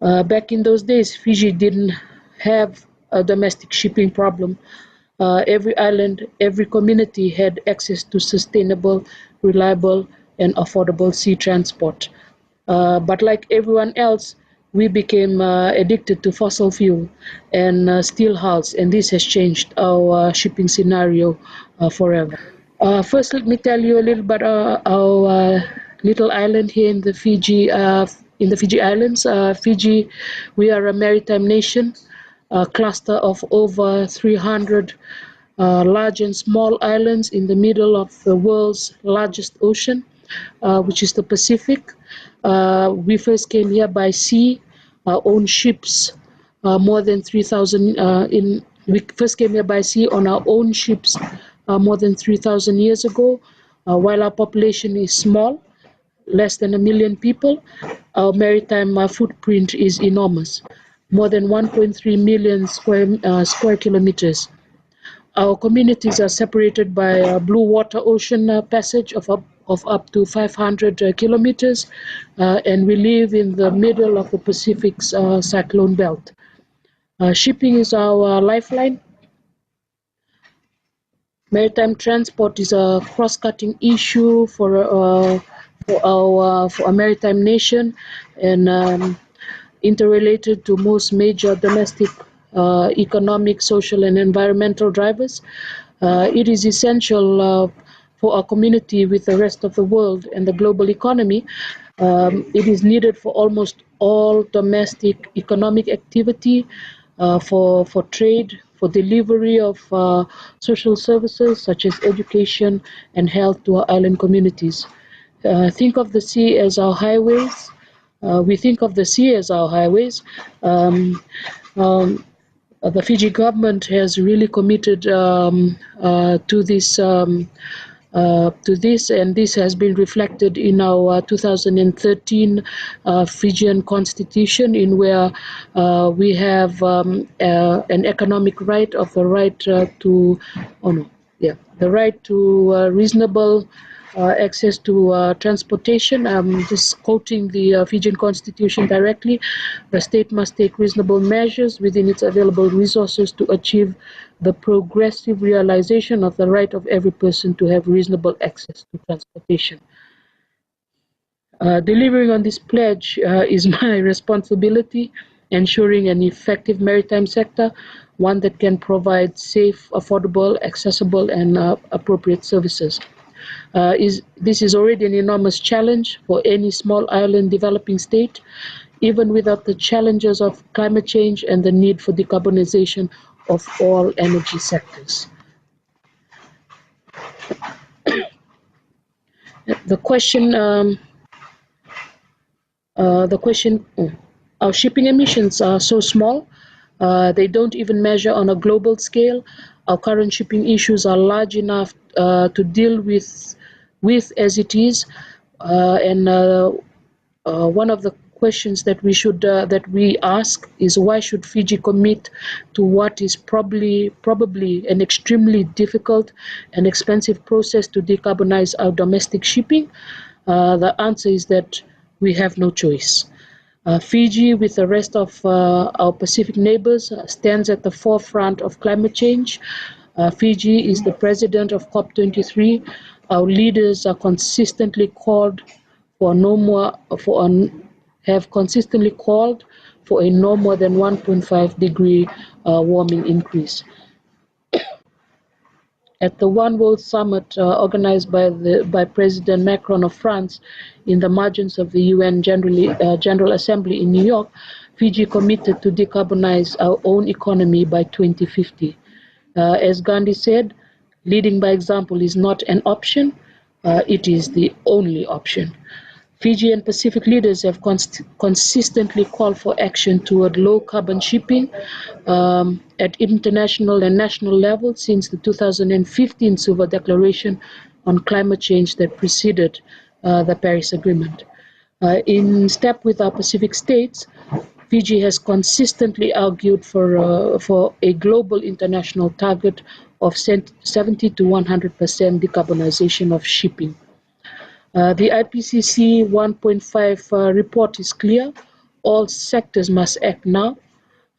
Back in those days, Fiji didn't have a domestic shipping problem. Every island, every community had access to sustainable, reliable, and affordable sea transport. But like everyone else, we became addicted to fossil fuel and steel hulls, and this has changed our shipping scenario forever. First, let me tell you a little about our little island here in the Fiji Islands. Fiji, we are a maritime nation, a cluster of over 300 large and small islands in the middle of the world's largest ocean, which is the Pacific. We first came here by sea, our own ships, more than 3,000. We first came here by sea on our own ships more than 3,000 years ago. While our population is small, less than 1 million people, our maritime footprint is enormous, more than 1.3 million square kilometers. Our communities are separated by a blue water ocean passage of up to 500 kilometers, and we live in the middle of the Pacific's cyclone belt. Shipping is our lifeline. Maritime transport is a cross-cutting issue for a maritime nation, and interrelated to most major domestic economic, social, and environmental drivers. It is essential for our community with the rest of the world and the global economy. It is needed for almost all domestic economic activity, for trade, for delivery of social services such as education and health to our island communities. Think of the sea as our highways. We think of the sea as our highways. The Fiji government has really committed to this, and this has been reflected in our 2013 Fijian constitution, in where we have an economic right of the right to reasonable access to transportation. I'm just quoting the Fijian constitution directly. The state must take reasonable measures within its available resources to achieve the progressive realization of the right of every person to have reasonable access to transportation. Delivering on this pledge is my responsibility, ensuring an effective maritime sector, one that can provide safe, affordable, accessible, and appropriate services. This is already an enormous challenge for any small island developing state, even without the challenges of climate change and the need for decarbonization of all energy sectors. The question, our shipping emissions are so small, they don't even measure on a global scale. Our current shipping issues are large enough to deal with as it is, and one of the questions that we ask is, why should Fiji commit to what is probably an extremely difficult and expensive process to decarbonize our domestic shipping? The answer is that we have no choice. Fiji, with the rest of our Pacific neighbors, stands at the forefront of climate change. Fiji is the president of COP23. Our leaders are consistently called for have consistently called for a no more than 1.5 degree warming increase. At the One World Summit organized by President Macron of France in the margins of the UN General Assembly in New York, Fiji committed to decarbonize our own economy by 2050. As Gandhi said, leading by example is not an option, it is the only option. Fiji and Pacific leaders have consistently called for action toward low-carbon shipping at international and national level since the 2015 Suva Declaration on climate change that preceded the Paris Agreement. In step with our Pacific states, Fiji has consistently argued for a global international target of 70 to 100% decarbonization of shipping. The IPCC 1.5 report is clear. All sectors must act now.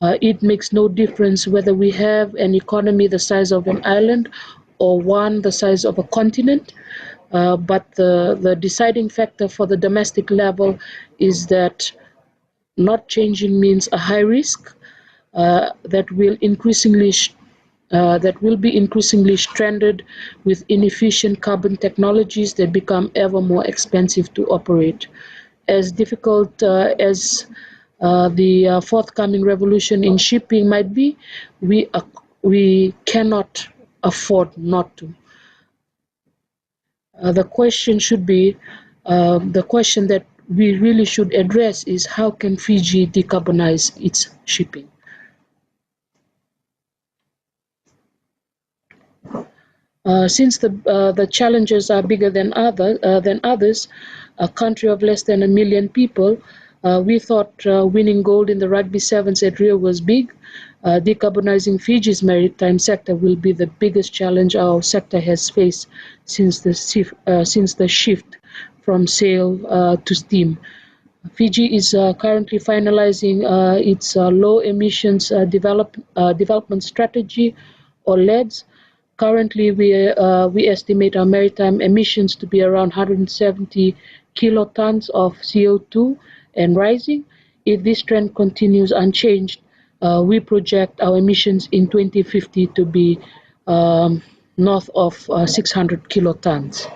It makes no difference whether we have an economy the size of an island or one the size of a continent. But the deciding factor for the domestic level is that not changing means a high risk that will be increasingly stranded with inefficient carbon technologies that become ever more expensive to operate. As difficult as the forthcoming revolution in shipping might be, we cannot afford not to. The question should be, the question that we really should address is, how can Fiji decarbonize its shipping? Since the challenges are bigger than others, a country of less than 1 million people, we thought winning gold in the Rugby Sevens at Rio was big. Decarbonizing Fiji's maritime sector will be the biggest challenge our sector has faced since the shift from sail to steam. Fiji is currently finalizing its low emissions development strategy, or LEDS. Currently, we estimate our maritime emissions to be around 170 kilotons of CO2 and rising. If this trend continues unchanged, we project our emissions in 2050 to be north of 600 kilotons.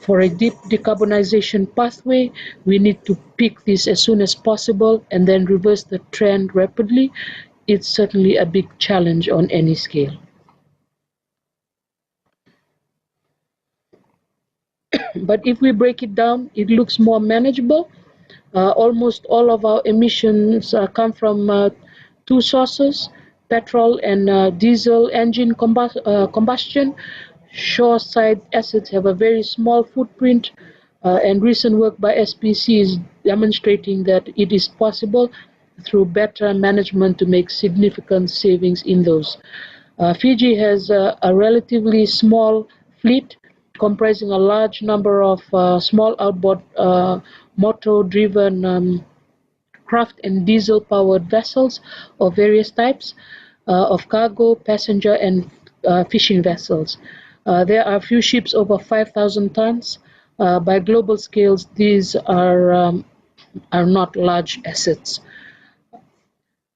For a deep decarbonization pathway, we need to pick this as soon as possible and then reverse the trend rapidly. It's certainly a big challenge on any scale. But if we break it down, it looks more manageable. Almost all of our emissions come from two sources: petrol and diesel engine combustion. Shoreside assets have a very small footprint, and recent work by SPC is demonstrating that it is possible through better management to make significant savings in those. Fiji has a relatively small fleet comprising a large number of small outboard motor-driven craft and diesel-powered vessels of various types. of cargo, passenger, and fishing vessels. There are few ships over 5,000 tons. By global scales, these are not large assets.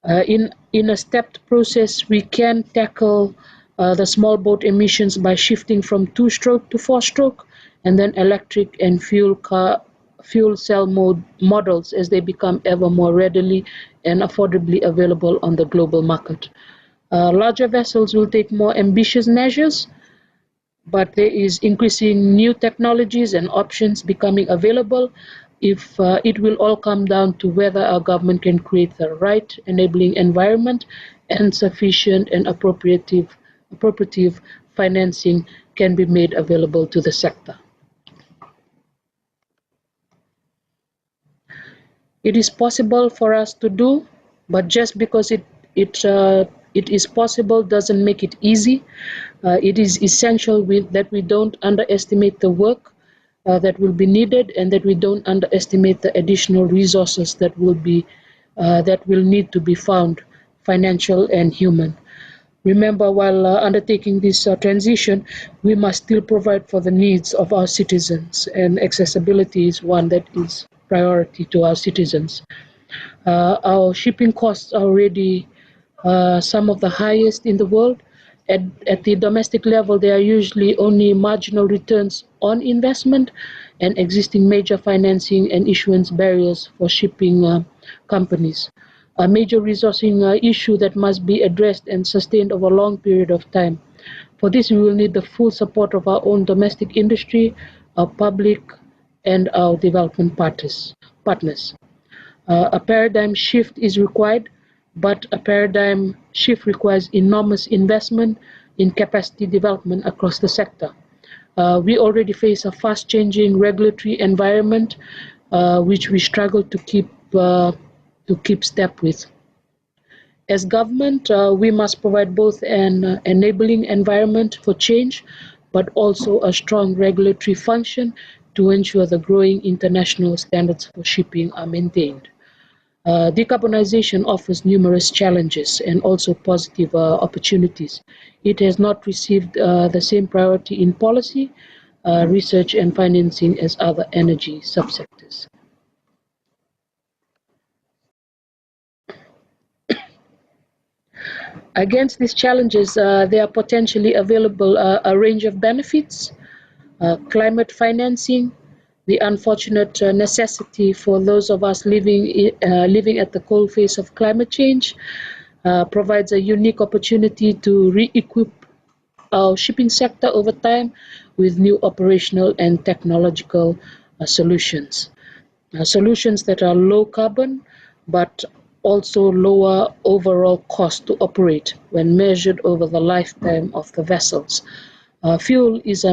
In a stepped process, we can tackle the small boat emissions by shifting from two-stroke to four-stroke, and then electric and fuel cell models as they become ever more readily and affordably available on the global market. Larger vessels will take more ambitious measures, but there is increasing new technologies and options becoming available. If it will all come down to whether our government can create the right enabling environment and sufficient and appropriate financing can be made available to the sector. It is possible for us to do, but just because it is possible doesn't make it easy. It is essential that we don't underestimate the work that will be needed, and that we don't underestimate the additional resources that will need to be found, financial and human. Remember, while undertaking this transition, we must still provide for the needs of our citizens, and accessibility is one that is priority to our citizens. Our shipping costs are already some of the highest in the world. At the domestic level, there are usually only marginal returns on investment, and existing major financing and issuance barriers for shipping companies. A major resourcing issue that must be addressed and sustained over a long period of time. For this, we will need the full support of our own domestic industry, our public, and our development partners. A paradigm shift is required, but a paradigm shift requires enormous investment in capacity development across the sector. We already face a fast-changing regulatory environment, which we struggle to keep step with. As government, we must provide both an enabling environment for change, but also a strong regulatory function to ensure the growing international standards for shipping are maintained. Decarbonization offers numerous challenges and also positive opportunities. It has not received the same priority in policy, research and financing as other energy subsectors. Against these challenges, there are potentially available a range of benefits: climate financing, the unfortunate necessity for those of us living at the coalface of climate change, provides a unique opportunity to re-equip our shipping sector over time with new operational and technological solutions. Solutions that are low carbon, but also lower overall cost to operate when measured over the lifetime of the vessels. Fuel is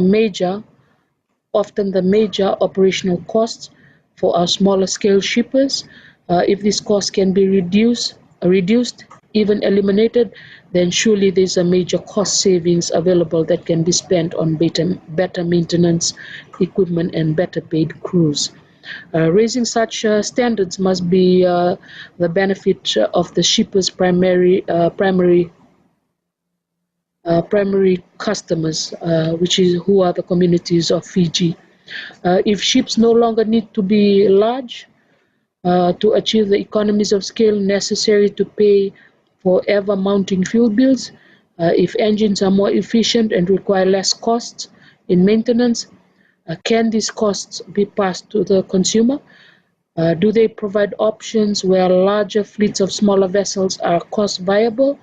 often the major operational costs for our smaller scale shippers. If this cost can be reduced, even eliminated, then surely there's a major cost savings available that can be spent on better maintenance, equipment, and better paid crews. Raising such standards must be the benefit of the shippers' primary customers, who are the communities of Fiji. If ships no longer need to be large to achieve the economies of scale necessary to pay for ever mounting fuel bills, if engines are more efficient and require less costs in maintenance, can these costs be passed to the consumer? Do they provide options where larger fleets of smaller vessels are cost viable?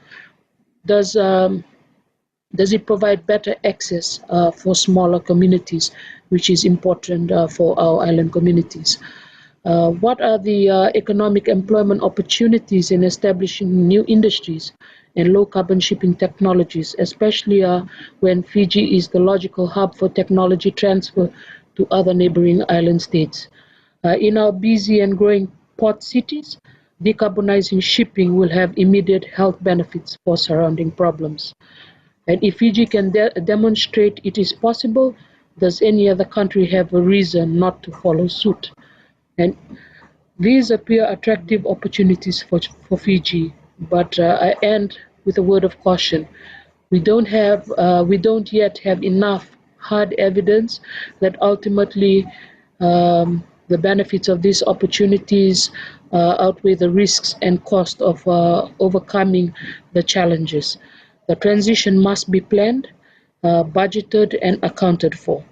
Does it provide better access for smaller communities, which is important for our island communities? What are the economic employment opportunities in establishing new industries and low-carbon shipping technologies, especially when Fiji is the logical hub for technology transfer to other neighboring island states? In our busy and growing port cities, decarbonizing shipping will have immediate health benefits for surrounding problems. And if Fiji can demonstrate it is possible, does any other country have a reason not to follow suit? And these appear attractive opportunities for Fiji, but I end with a word of caution. We don't yet have enough hard evidence that ultimately the benefits of these opportunities outweigh the risks and cost of overcoming the challenges. The transition must be planned, budgeted, and accounted for.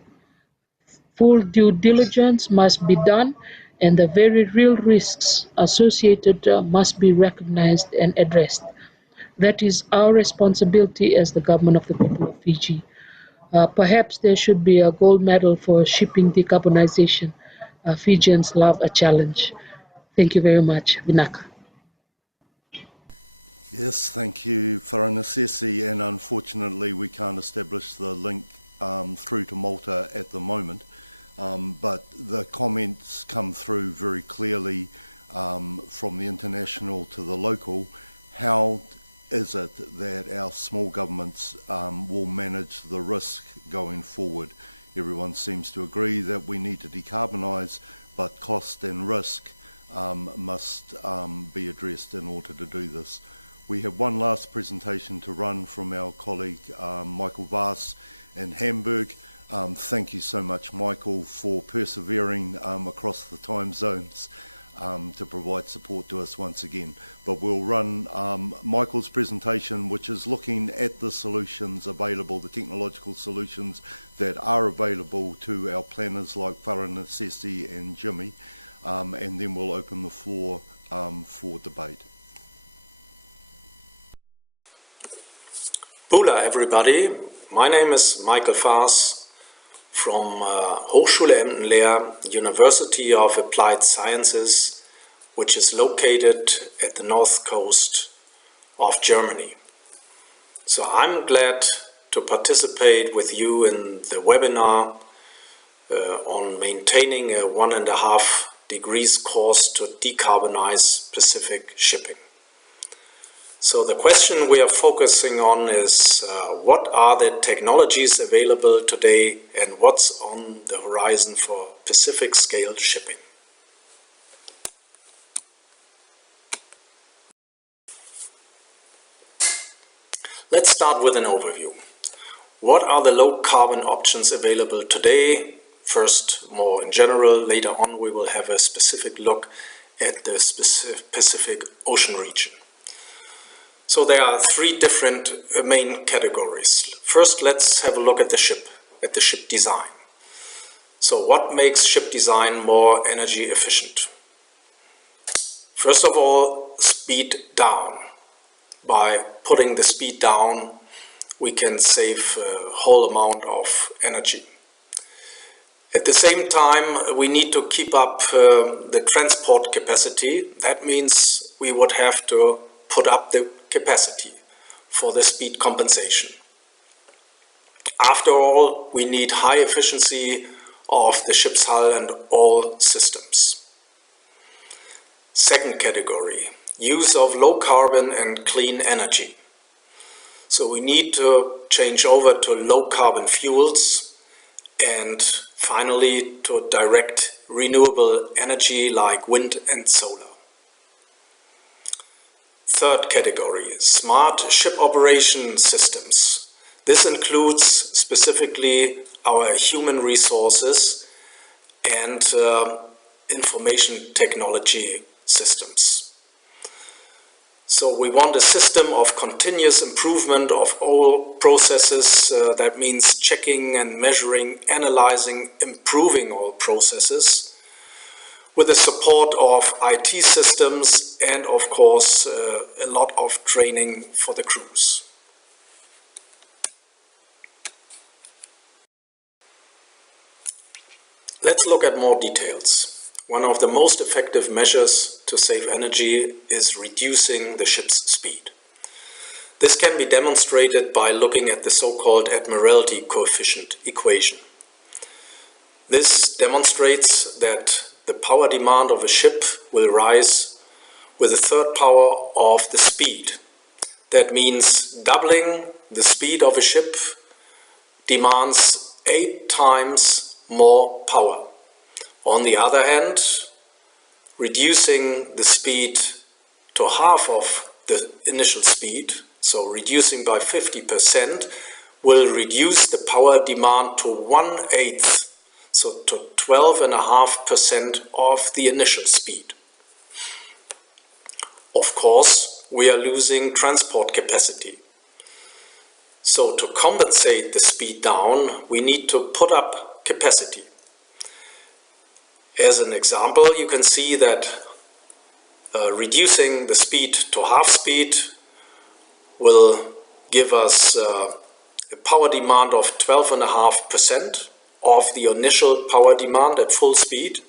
Full due diligence must be done, and the very real risks associated must be recognized and addressed. That is our responsibility as the government of the people of Fiji. Perhaps there should be a gold medal for shipping decarbonization. Fijians love a challenge. Thank you very much. Vinaka. Yes, thank you, Wharanasesi, and unfortunately we can't establish the link through to Malta at the moment, but the comments come through very clearly from the international to the local. How is it that our small governments will manage the risk going forward? Everyone seems to agree that we need to decarbonise, but cost and risk must be addressed in order to do this. We have one last presentation to run from our colleague Michael Vaas in Hamburg. Thank you so much, Michael, for persevering across the time zones to provide support to us once again. But we'll run Michael's presentation, which is looking at the solutions available, the technological solutions that are available to our planners like Wharanasesi and Jimmy, and then we'll open the floor for debate. Bula, everybody. My name is Michael Vaas from Hochschule Emden-Leer, University of Applied Sciences, which is located at the north coast of Germany. So I'm glad to participate with you in the webinar on maintaining a 1.5 degrees course to decarbonize Pacific shipping. So the question we are focusing on is what are the technologies available today and what's on the horizon for Pacific scale shipping. Let's start with an overview. What are the low carbon options available today? First, more in general. Later on, we will have a specific look at the Pacific Ocean region. So there are three different main categories. First, let's have a look at the ship design. So what makes ship design more energy efficient? First of all, speed down. By putting the speed down, we can save a whole amount of energy. At the same time, we need to keep up the transport capacity. That means we would have to put up the capacity for the speed compensation. After all, we need high efficiency of the ship's hull and all systems. Second category, use of low carbon and clean energy. So we need to change over to low carbon fuels and finally to direct renewable energy like wind and solar. Third category, smart ship operation systems. This includes specifically our human resources and information technology systems. So we want a system of continuous improvement of all processes. That means checking and measuring, analyzing, improving all processes, with the support of IT systems and of course a lot of training for the crews. Let's look at more details. One of the most effective measures to save energy is reducing the ship's speed. This can be demonstrated by looking at the so-called Admiralty coefficient equation. This demonstrates that the power demand of a ship will rise with a third power of the speed. That means doubling the speed of a ship demands 8 times more power. On the other hand, reducing the speed to half of the initial speed So reducing by 50% will reduce the power demand to 1/8, so to 12.5% of the initial speed. Of course, we are losing transport capacity. So to compensate the speed down, we need to put up capacity. As an example, you can see that reducing the speed to half speed will give us a power demand of 12.5% of the initial power demand at full speed.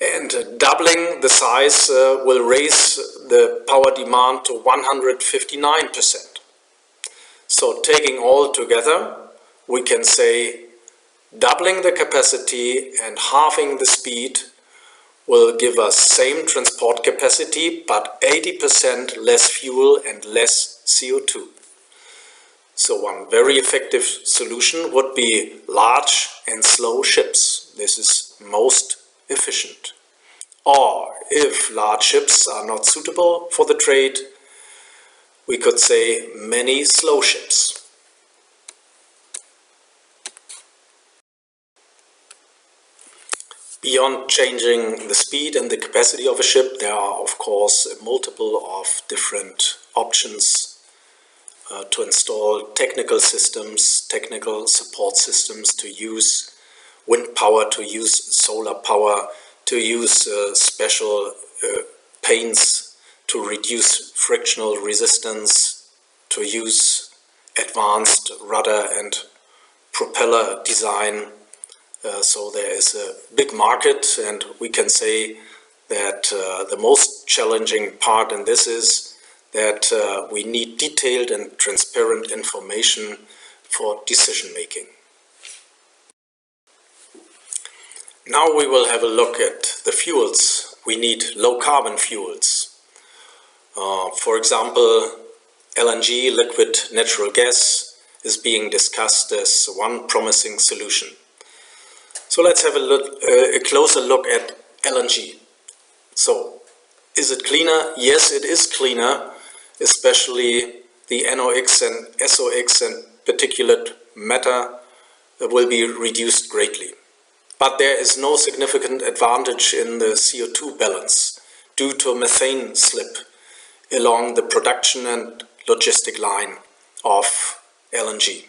And doubling the size will raise the power demand to 159%. So taking all together, we can say doubling the capacity and halving the speed will give us same transport capacity, but 80% less fuel and less CO2. So one very effective solution would be large and slow ships. This is most efficient. Or if large ships are not suitable for the trade, we could say many slow ships. Beyond changing the speed and the capacity of a ship, there are of course a multiple of different options to install technical systems, technical support systems, to use wind power, to use solar power, to use special paints to reduce frictional resistance, to use advanced rudder and propeller design. So there is a big market, and we can say that the most challenging part in this is that we need detailed and transparent information for decision making. Now we will have a look at the fuels. We need low carbon fuels. For example, LNG, liquid natural gas, is being discussed as one promising solution. So let's have a closer look at LNG. So, is it cleaner? Yes, it is cleaner, especially the NOx and SOx and particulate matter will be reduced greatly. But there is no significant advantage in the CO2 balance due to methane slip along the production and logistic line of LNG.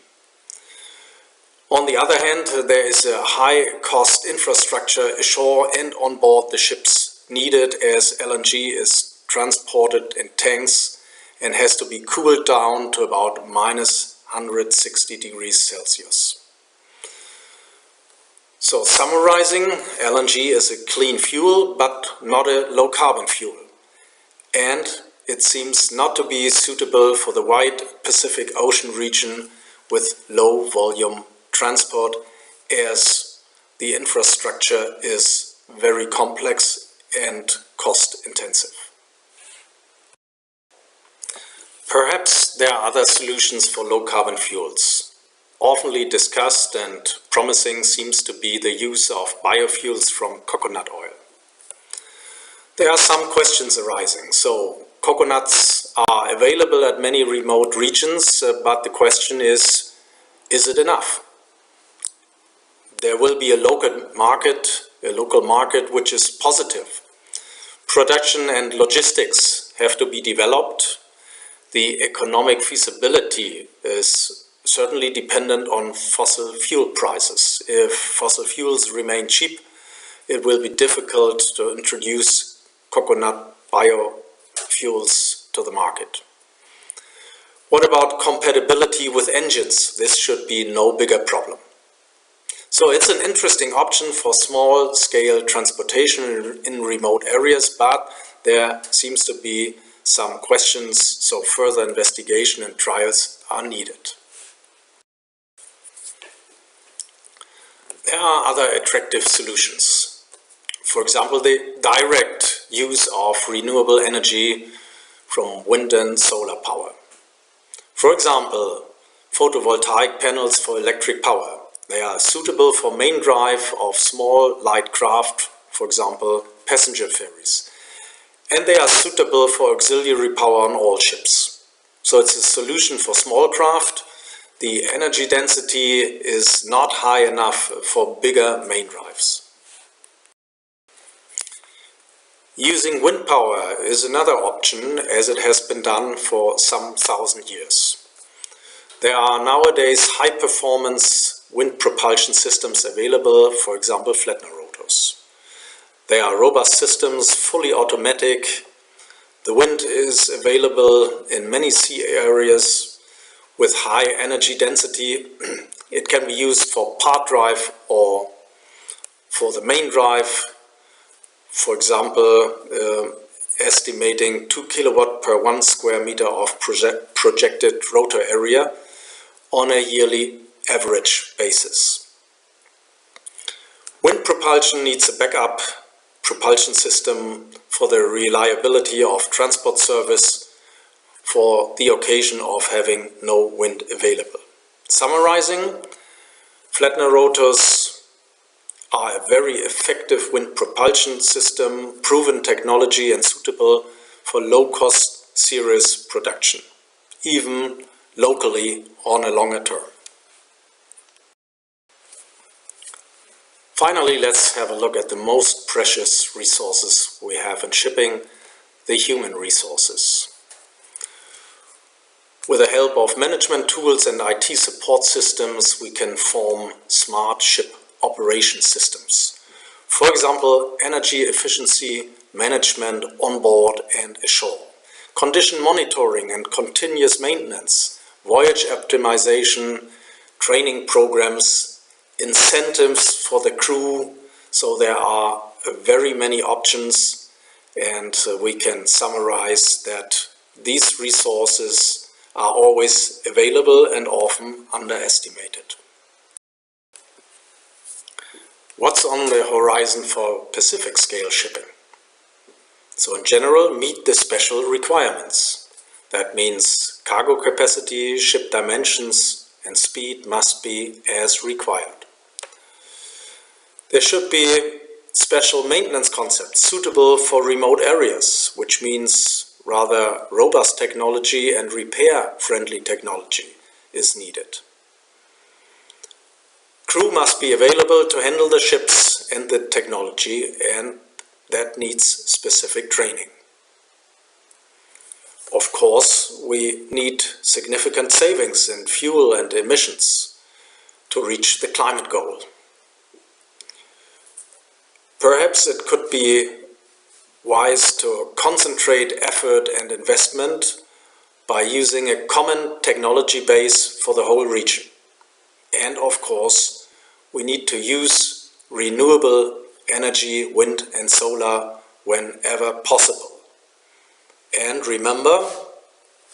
On the other hand, there is a high-cost infrastructure ashore and on board the ships needed, as LNG is transported in tanks and has to be cooled down to about minus 160 degrees Celsius. So summarizing, LNG is a clean fuel, but not a low-carbon fuel. And it seems not to be suitable for the wide Pacific Ocean region with low-volume transport, as the infrastructure is very complex and cost-intensive. Perhaps there are other solutions for low-carbon fuels. Oftenly discussed and promising seems to be the use of biofuels from coconut oil. There are some questions arising. So, coconuts are available at many remote regions, but the question is it enough? There will be a local market which is positive. Production and logistics have to be developed. The economic feasibility is certainly dependent on fossil fuel prices. If fossil fuels remain cheap, it will be difficult to introduce coconut biofuels to the market. What about compatibility with engines? This should be no bigger problem. So it's an interesting option for small-scale transportation in remote areas, but there seems to be some questions, so further investigation and trials are needed. There are other attractive solutions. For example, the direct use of renewable energy from wind and solar power. For example, photovoltaic panels for electric power. They are suitable for main drive of small light craft, for example, passenger ferries. And they are suitable for auxiliary power on all ships. So it's a solution for small craft. The energy density is not high enough for bigger main drives. Using wind power is another option, as it has been done for some 1,000 years. There are nowadays high-performance wind propulsion systems available, for example, Flettner rotors. They are robust systems, fully automatic. The wind is available in many sea areas with high energy density. It can be used for part drive or for the main drive. For example, estimating 2 kilowatt per 1 square meter of projected rotor area on a yearly average basis. Wind propulsion needs a backup propulsion system for the reliability of transport service for the occasion of having no wind available. Summarizing, Flettner rotors are a very effective wind propulsion system, proven technology and suitable for low-cost series production, even locally on a longer term. Finally, let's have a look at the most precious resources we have in shipping, the human resources. With the help of management tools and IT support systems, we can form smart ship operation systems. For example, energy efficiency management on board and ashore, condition monitoring and continuous maintenance, voyage optimization, training programs, incentives for the crew. So there are very many options, and we can summarize that these resources are always available and often underestimated. What's on the horizon for Pacific scale shipping? So in general, meet the special requirements. That means cargo capacity, ship dimensions, and speed must be as required. There should be special maintenance concepts suitable for remote areas, which means rather robust technology and repair-friendly technology is needed. Crew must be available to handle the ships and the technology, and that needs specific training. Of course, we need significant savings in fuel and emissions to reach the climate goal. Perhaps it could be wise to concentrate effort and investment by using a common technology base for the whole region. And of course, we need to use renewable energy, wind and solar, whenever possible. And remember,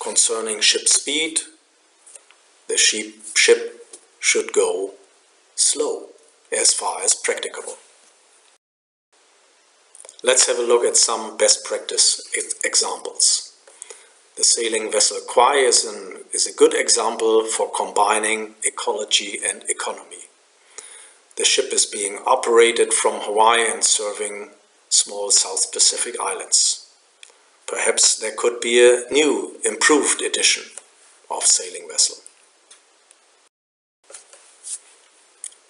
concerning ship speed, the ship should go slow as far as practicable. Let's have a look at some best practice examples. The sailing vessel Quai is a good example for combining ecology and economy. The ship is being operated from Hawaii and serving small South Pacific islands. Perhaps there could be a new, improved edition of sailing vessel.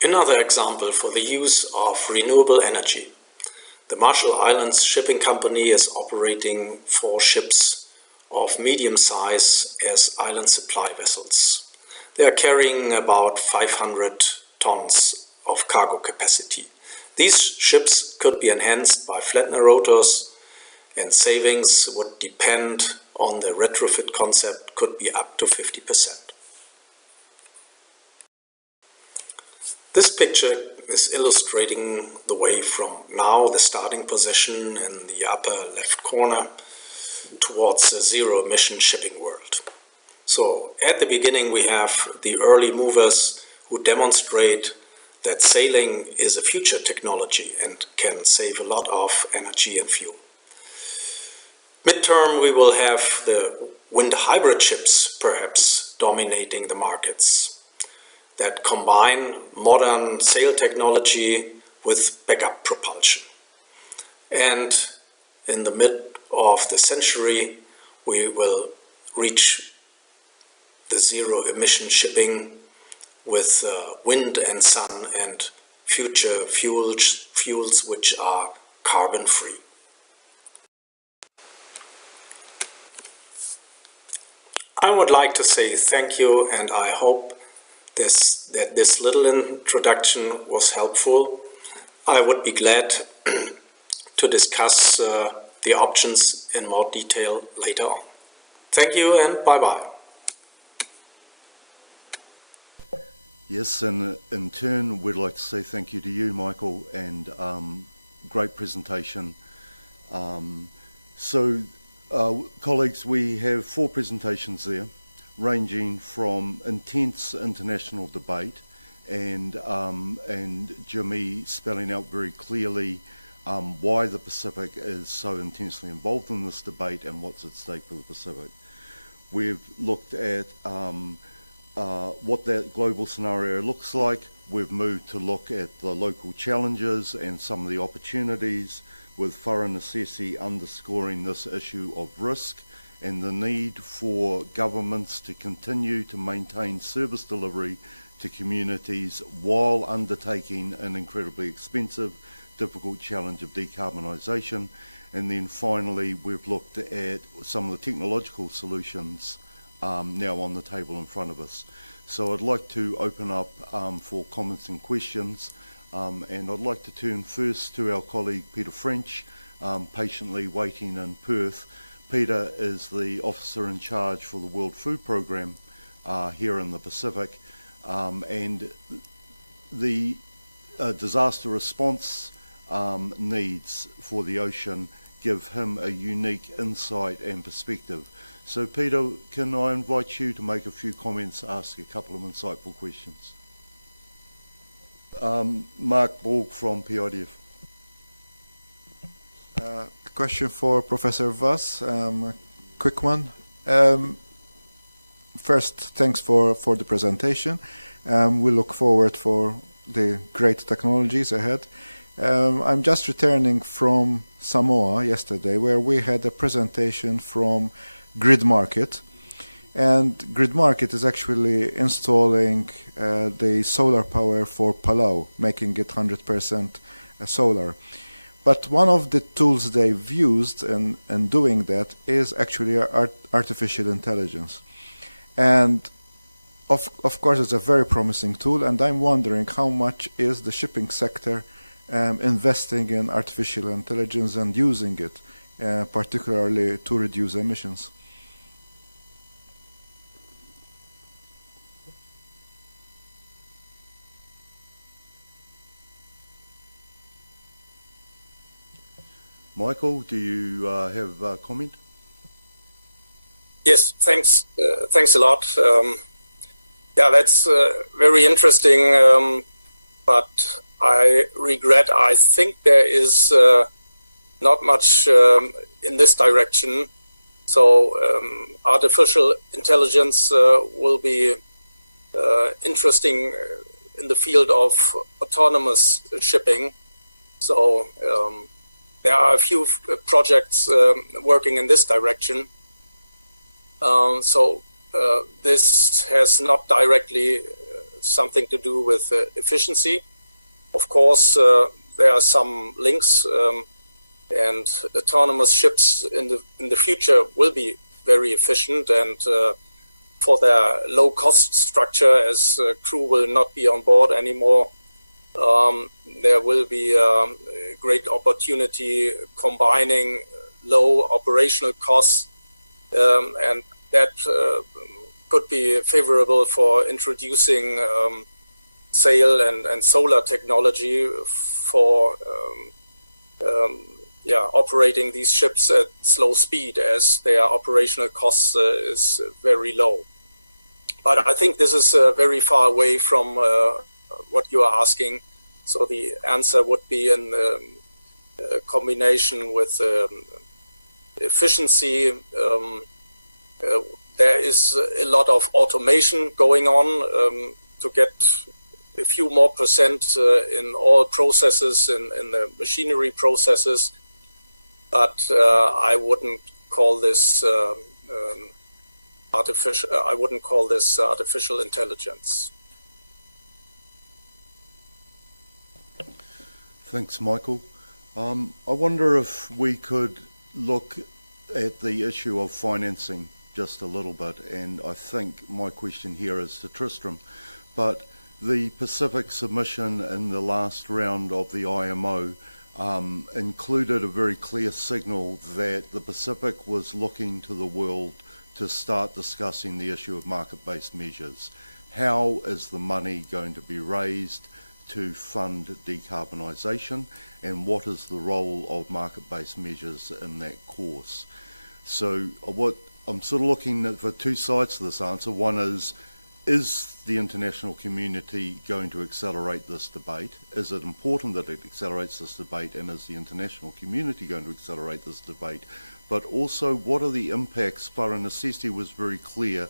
Another example for the use of renewable energy. The Marshall Islands Shipping Company is operating 4 ships of medium size as island supply vessels. They are carrying about 500 tons of cargo capacity. These ships could be enhanced by Flettner rotors, and savings would depend on the retrofit concept, could be up to 50%. This picture is illustrating the way from now, the starting position in the upper left corner, towards a zero-emission shipping world. So at the beginning we have the early movers who demonstrate that sailing is a future technology and can save a lot of energy and fuel. Midterm we will have the wind hybrid ships perhaps dominating the markets that combine modern sail technology with backup propulsion. And in the mid of the century, we will reach the zero emission shipping with wind and sun and future fuels which are carbon free. I would like to say thank you, and I hope that this little introduction was helpful. I would be glad to discuss the options in more detail later on. Thank you and bye-bye. Yes, and in turn, we'd like to say thank you to you, Michael, and great presentation. Colleagues, we have 4 presentations there, ranging from intense international debate and Jimmy spelling out very clearly why the Pacific is so intensely involved in this debate and what's at stake for the Pacific. We've looked at what that global scenario looks like. We've moved to look at the local challenges and some of the opportunities, with thorough necessity underscoring this issue of risk and the need for governments to continue to maintain service delivery to communities while undertaking an incredibly expensive, difficult challenge of decarbonisation. And then finally, we've looked at some of the technological solutions now on the table in front of us. So I'd like to open up for comments and questions. And I'd like to turn first to our colleague Peter French, patiently waiting in Perth. Peter is the officer in charge for the World Food Programme here in the Pacific, and the disaster response needs for the ocean give him a unique insight and perspective. So Peter, can I invite you to make a few comments, ask a couple of insightful questions? Mark Borg from PIDF. Question for Professor Voss, a quick one. First, thanks for the presentation. We look forward for the great technologies ahead. I'm just returning from Samoa yesterday, where we had a presentation from Grid Market. And Grid Market is actually installing the solar power for Palau, making it 100% solar. But one of the tools they've used in doing that is actually artificial intelligence. And of course, it's a very promising tool, and I'm wondering how much is the shipping sector investing in artificial intelligence and using it, particularly to reduce emissions. Michael, do you have a comment? Yes, thanks. Thanks a lot. Yeah, that's very interesting, but I regret, I think there is not much in this direction. So artificial intelligence will be interesting in the field of autonomous shipping. So there are a few projects working in this direction. This has not directly something to do with efficiency. Of course, there are some links, and autonomous ships in the future will be very efficient, and for their low cost structure, as crew will not be on board anymore, there will be a great opportunity combining low operational costs, and that could be favorable for introducing sail and solar technology for operating these ships at slow speed, as their operational cost is very low. But I think this is very far away from what you are asking. So the answer would be in combination with efficiency. There is a lot of automation going on to get a few more percent in all processes, in the machinery processes. But I wouldn't call this artificial. I wouldn't call this artificial intelligence. Thanks, Michael. I wonder if we could look at the issue of financing just a little bit, and I think my question here is to Tristram, but the Pacific submission in the last round of the IMO included a very clear signal that the Pacific was looking to the world to start discussing the issue of market-based measures. How is the money going to be raised to fund decarbonisation, and what is the role of market-based measures in that course? So what I'm sort of looking at for two sides to this answer. One is the international community going to accelerate this debate? Is it important that it accelerates this debate, and is the international community going to accelerate this debate? But also, what are the impacts? Whara Necessity was very clear.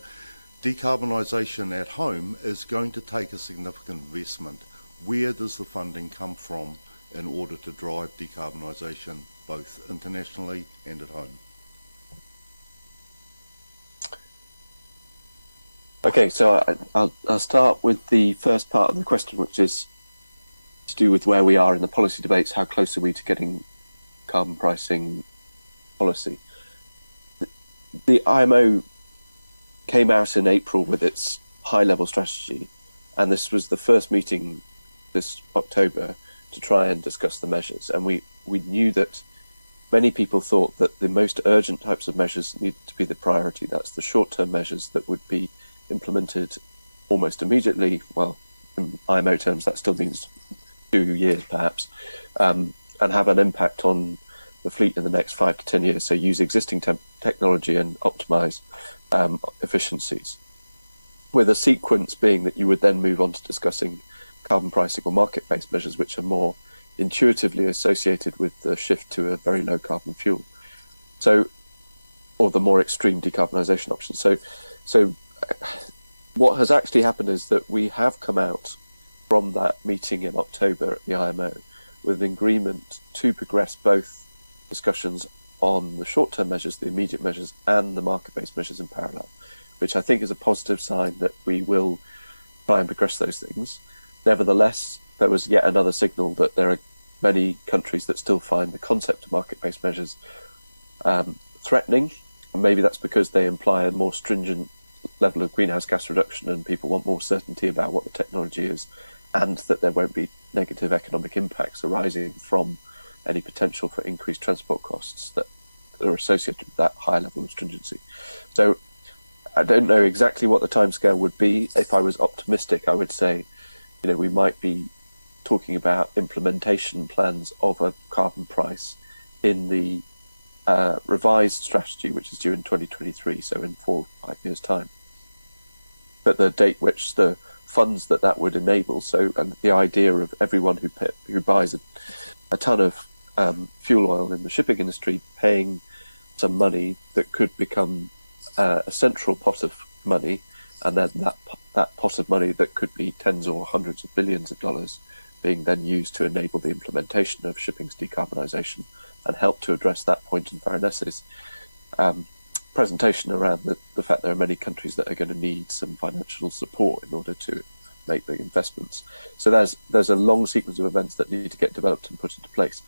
Decarbonisation at home is going to take a significant investment. Where does the funding come from in order to drive decarbonisation both internationally and at home? Okay, so I'll start with the first part of the question, which is to do with where we are in the policy debates. How close are we to getting carbon pricing policy? The IMO came out in April with its high-level strategy, and this was the first meeting this October to try and discuss the measures. And we knew that many people thought that the most urgent types of measures needed to be the priority. That's the short-term measures that would be implemented almost immediately. Well, in IMO terms, that still means 2 years perhaps, and have an impact on the fleet in the next 5 to 10 years. So use existing technology and optimize efficiencies, with a sequence being that you would then move on to discussing carbon pricing or market-based measures, which are more intuitively associated with the shift to a very low carbon fuel. So, or the more extreme decarbonisation options. So what has actually happened is that we have come out from that meeting in October at the IMO with an agreement to progress both discussions on the short-term measures, the immediate measures, and the market-based measures in parallel, which I think is a positive sign that we will try and progress those things. Nevertheless, there was yet another signal that there are many countries that still find the concept of market-based measures threatening. And maybe that's because they imply a more stringent level of greenhouse gas reduction, and people want more certainty about what the technology is, and that there won't be negative economic impacts arising from any potential for increased transport costs that are associated with that high level of stringency. So I don't know exactly what the timescale would be. If I was optimistic, I would say, we might be talking about implementation plans of a carbon price in the revised strategy, which is due in 2023, so in 4 or 5 years' time. But the date which the funds that would enable, so and the idea of everyone who buys a ton of fuel oil in the shipping industry paying some money that could become a central pot of money, and then that pot of money that could be tens or hundreds of billions of dollars being then used to enable the implementation of shipping's decarbonisation and help to address that point in Varanesi's presentation around the fact there are many countries that are going to need some financial support in order to make the investments. So there's a long sequence of events that need to get developed and put into place.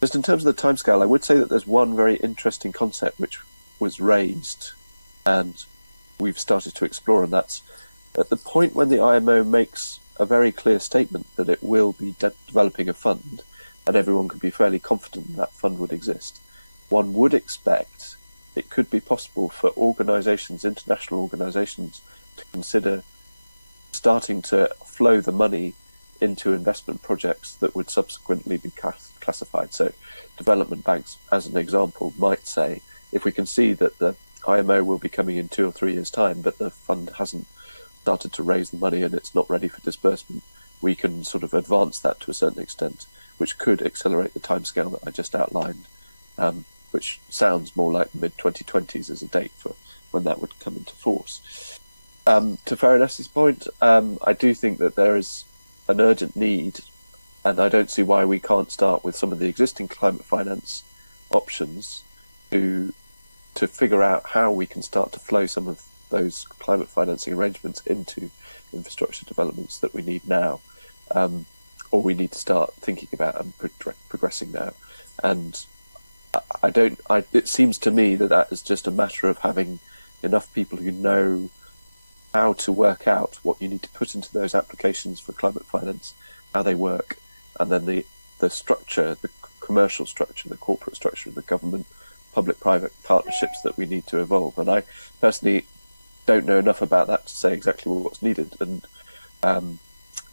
Just in terms of the timescale, I would say that there's one very interesting concept which was raised and we've started to explore, and that's at the point when the IMO makes a very clear statement that it will be developing a fund, and everyone can be fairly confident that fund would exist. One would expect it could be possible for organisations, international organisations, to consider starting to flow the money into investment projects that would subsequently be classified. So development banks, as an example, might say, if we can see that the IMO will be coming in 2 or 3 years' time, but the fund hasn't started to raise the money and it's not ready for disbursement, we can sort of advance that to a certain extent, which could accelerate the timescale that I just outlined, which sounds more like the mid-2020s as a date for when that would come into force. To Varanesi's point, I do think that there is an urgent need, and I don't see why we can't start with some of the existing climate finance options to figure out how we can start to flow some of those climate financing arrangements into infrastructure developments that we need now, or we need to start thinking about and progressing now. And it seems to me that is just a matter of having enough people who know how to work out what you need to put into those applications for climate finance, how they work, and then the structure, the commercial structure, the corporate structure of the government, public-private partnerships that we need to evolve. And I personally don't know enough about that to say exactly what's needed. And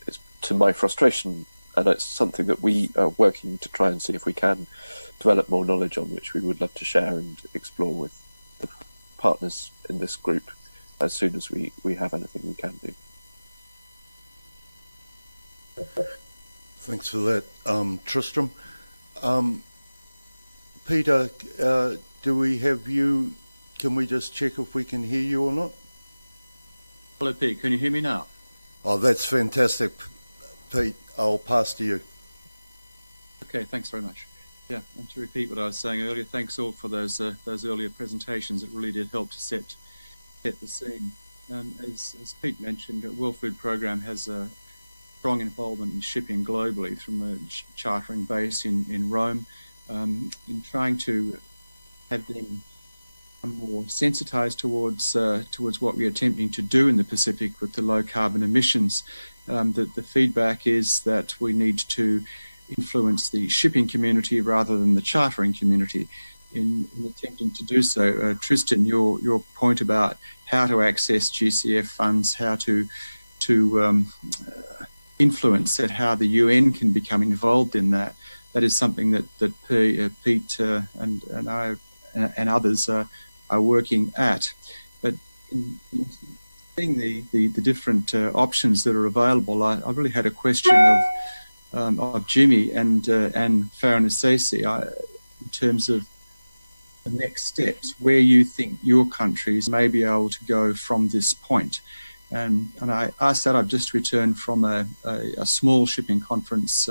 it's to my frustration, and it's something that we are working to try and see if we can develop more knowledge on, which we would love to share and explore with the partners in this group as soon as we have anything we can do. Thanks for that, Tristram. Peter, do we have you? Can we just check if we can hear you or not? Hello, Pete. Can you hear me now? Oh, that's fantastic, Pete. I'll pass to you. Okay, thanks very much. Yeah, and to repeat what I was saying earlier, thanks all for those earlier presentations. It really did help to set the scene. As Pete mentioned, the World Food Programme has a strong involvement in shipping globally from a chartering base in Rome, in trying to have them more sensitized towards what we're attempting to do in the Pacific with the low carbon emissions. The feedback is that we need to influence the shipping community rather than the chartering community in attempting to do so. Tristan, your point about how to access GCF funds, how to influence it, how the UN can become involved in that is something that Pete and I and others are working at. But in seeing the different options that are available, I really had a question of Jimmy and Farron Assisi in terms of the next steps, where you think your countries may be able to go from this point. And I asked that. I've just returned from a small shipping conference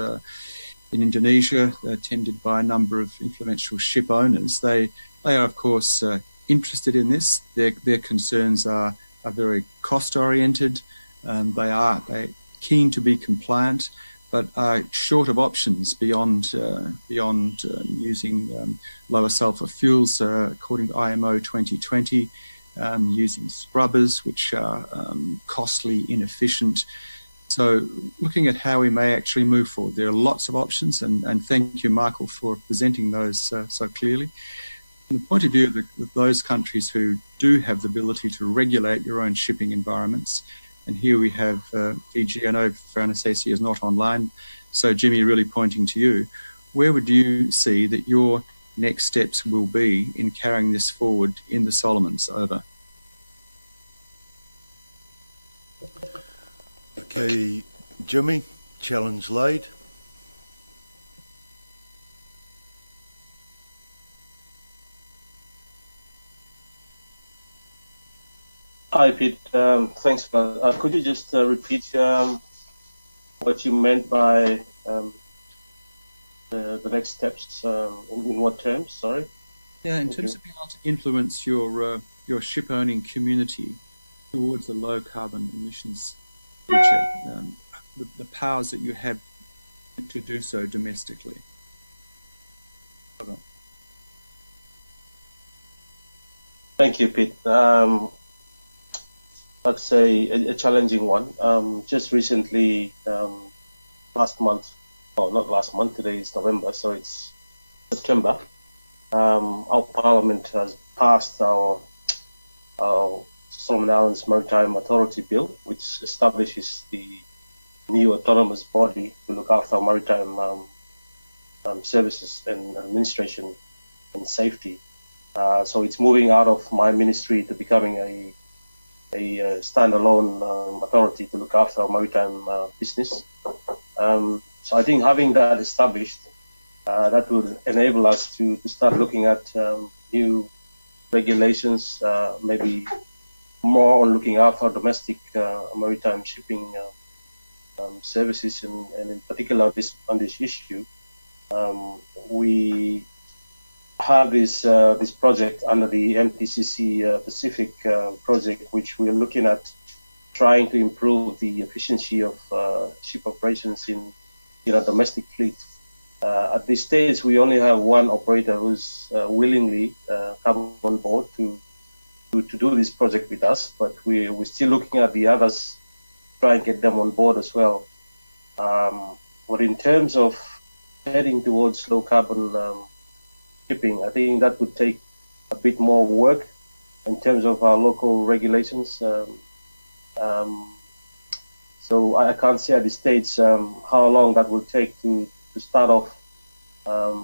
in Indonesia, attended by a number of influential ship owners. They are, of course, interested in this. Their concerns are very cost-oriented. They're keen to be compliant, but are short of options beyond using lower sulfur fuels, according to IMO 2020, using scrubbers, which are costly, inefficient. So looking at how we may actually move forward, there are lots of options, and thank you, Michael, for presenting those so clearly. From the point of view of those countries who do have the ability to regulate your own shipping environments, and here we have Fiji. I know Farron Assisi is not online, so Jimmy, really pointing to you. Where would you see that your next steps will be in carrying this forward in the Solomons? Over. Okay, Jimmy, challenge laid. Hi, Pete. Thanks for that. Could you just repeat what you meant by the next steps? In what terms? Sorry. Yeah, in terms of being able to influence your ship owning community towards the low carbon emissions future, the powers that you have to do so domestically. Thank you, Pete. That's a challenging one. Just recently, last month, not last month, today is November, so it's September, our Parliament has passed our Solomon Islands Maritime Authority Bill, which establishes the new autonomous body to look after maritime services and administration and safety. So it's moving out of my ministry to becoming a standalone authority to look after our maritime business. So I think having that established, that would enable us to start looking at new regulations, maybe more on looking after domestic maritime shipping services, and in particular on this issue, we have this project under the MTCC Pacific project, which we're looking at trying to improve the efficiency of ship operations in our domestic fleet. At this stage, we only have one operator who's willingly come on board to do this project with us, but we're still looking at the others, try and get them on board as well. But in terms of heading towards low carbon shipping, I think that would take a bit more work in terms of our local regulations. So I can't say at this stage how long that will take to start off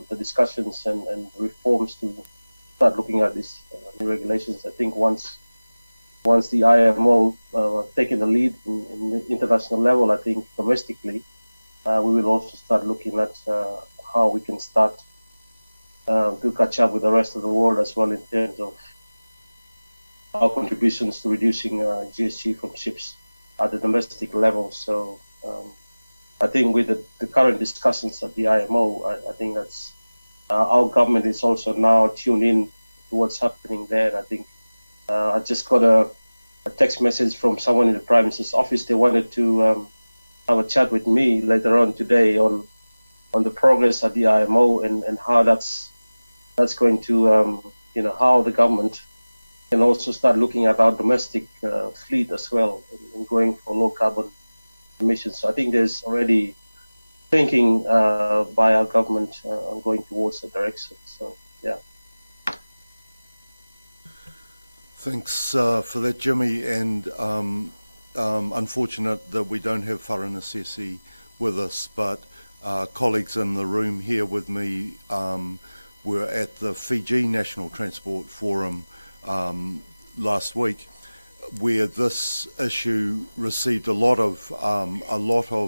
the discussions and reforms to start looking at these new regulations. I think once the IMO taking the lead in the international level, I think domestically, we will also start looking at how we can start to catch up with the rest of the world as well in terms of our contributions to reducing GHG from ships at the domestic level. So I think with the current discussions at the IMO, I think that's our government is also now tuned in to what's happening there. And I think I just got a text message from someone in the Prime Minister's office. They wanted to have a chat with me later on today on the progress at the IMO and how that's going to, how the government can also start looking at our domestic fleet as well and going for low carbon emissions. So I think there's already thinking by our government on going towards that direction. So, yeah. Thanks for that, Jimmy, and unfortunate that we don't have Wharanasesi with us, but colleagues in the room here with me were at the Fiji National Transport Forum last week, where this issue received a lot of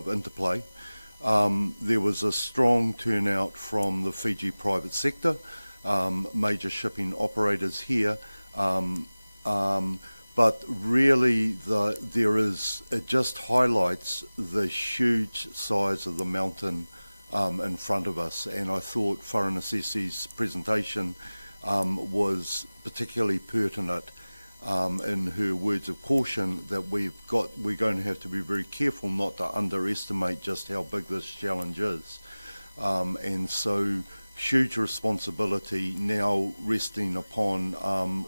interplay. There was a strong turnout from the Fiji private sector, major shipping operators here, but really it just highlights the huge size of the mountain in front of us. And I thought Wharanasesi's presentation was particularly pertinent in her words of caution that we're going to have to be very careful not to underestimate just how big this challenge is. And so huge responsibility now resting upon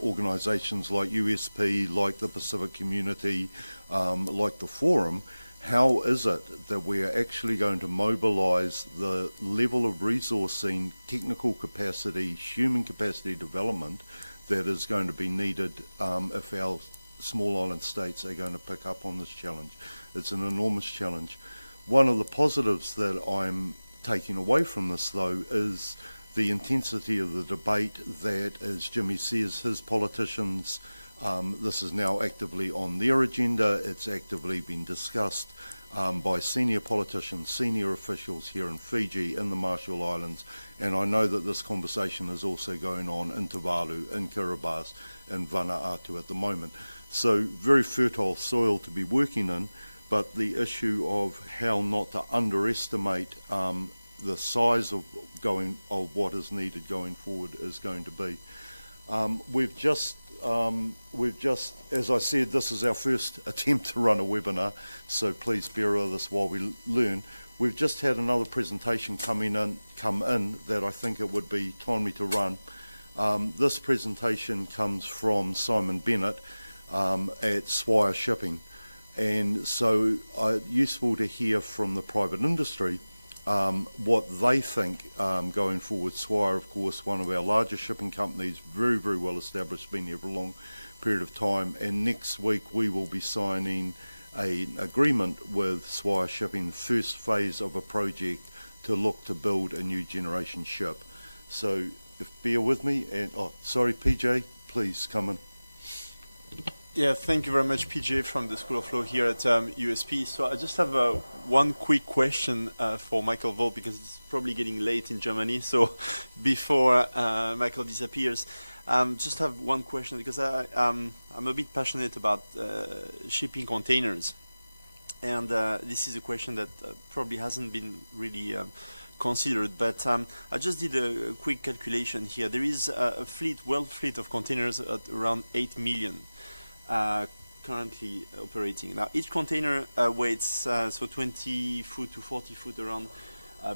organisations like USP, like the Pacific Community, like the Forum. How is it that we are actually going to mobilise the level of resourcing, technical capacity, human capacity development that is going to be needed if our small island states are going to pick up on this challenge? It's an enormous challenge. One of the positives that I'm taking away from this, though, is the intensity of the debate that, as Jimmy says, his politicians, this is now actively on their agenda. It's actively been discussed by senior politicians, senior officials here in Fiji, in the Marshall Islands, and I know that this conversation is also going on in Tuvalu, in Kiribati, and Vanuatu at the moment. So very fertile soil to be working in, but the issue of how not to underestimate the size of what is needed going forward is going to be. We've just, as I said, this is our first attempt to run a webinar, so please bear with us while we learn. We've just had another presentation come in that I think it would be timely to run. This presentation comes from Simon Bennett at Swire Shipping, and so useful to hear from the private industry what they think going forward. Swire, of course, one of our largest shipping companies, very, very well established, been here for a long period of time, and next week we will be signing an agreement with Swire Shipping, the first phase of a project to look to build a new generation ship. So bear with me, and sorry, PJ, please come in. Yeah, thank you very much, PJ, from the School of Law here at USP. So I just have one quick question for Michael Volk, because it's probably getting late in Germany. So before Michael disappears, just have one question, because I'm a bit passionate about shipping containers. And this is a question that probably hasn't been really considered. But I just did a quick calculation here. There is a world fleet of containers at around 8 million currently operating. Now each container weighs so 20 foot to 40 foot, around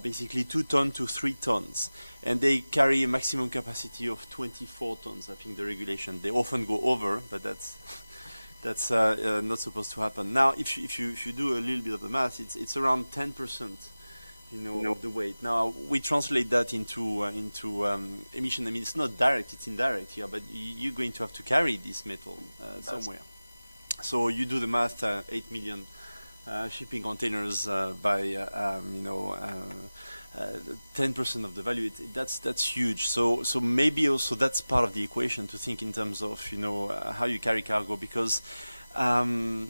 basically 2 tons to 3 tons, and they carry a maximum capacity of 24 tons. I think the regulation, they often go over, but that's not supposed to happen. Now if you do a little bit of the math, it's around 10%, of the weight. Now we translate that into emission. I mean, it's not direct, it's indirect here, but you're going to have to carry this metal somewhere. So you do the math, 8 million shipping containers by 10% of the value. That's huge. So maybe also that's part of the equation to think in terms of how you carry cargo, because the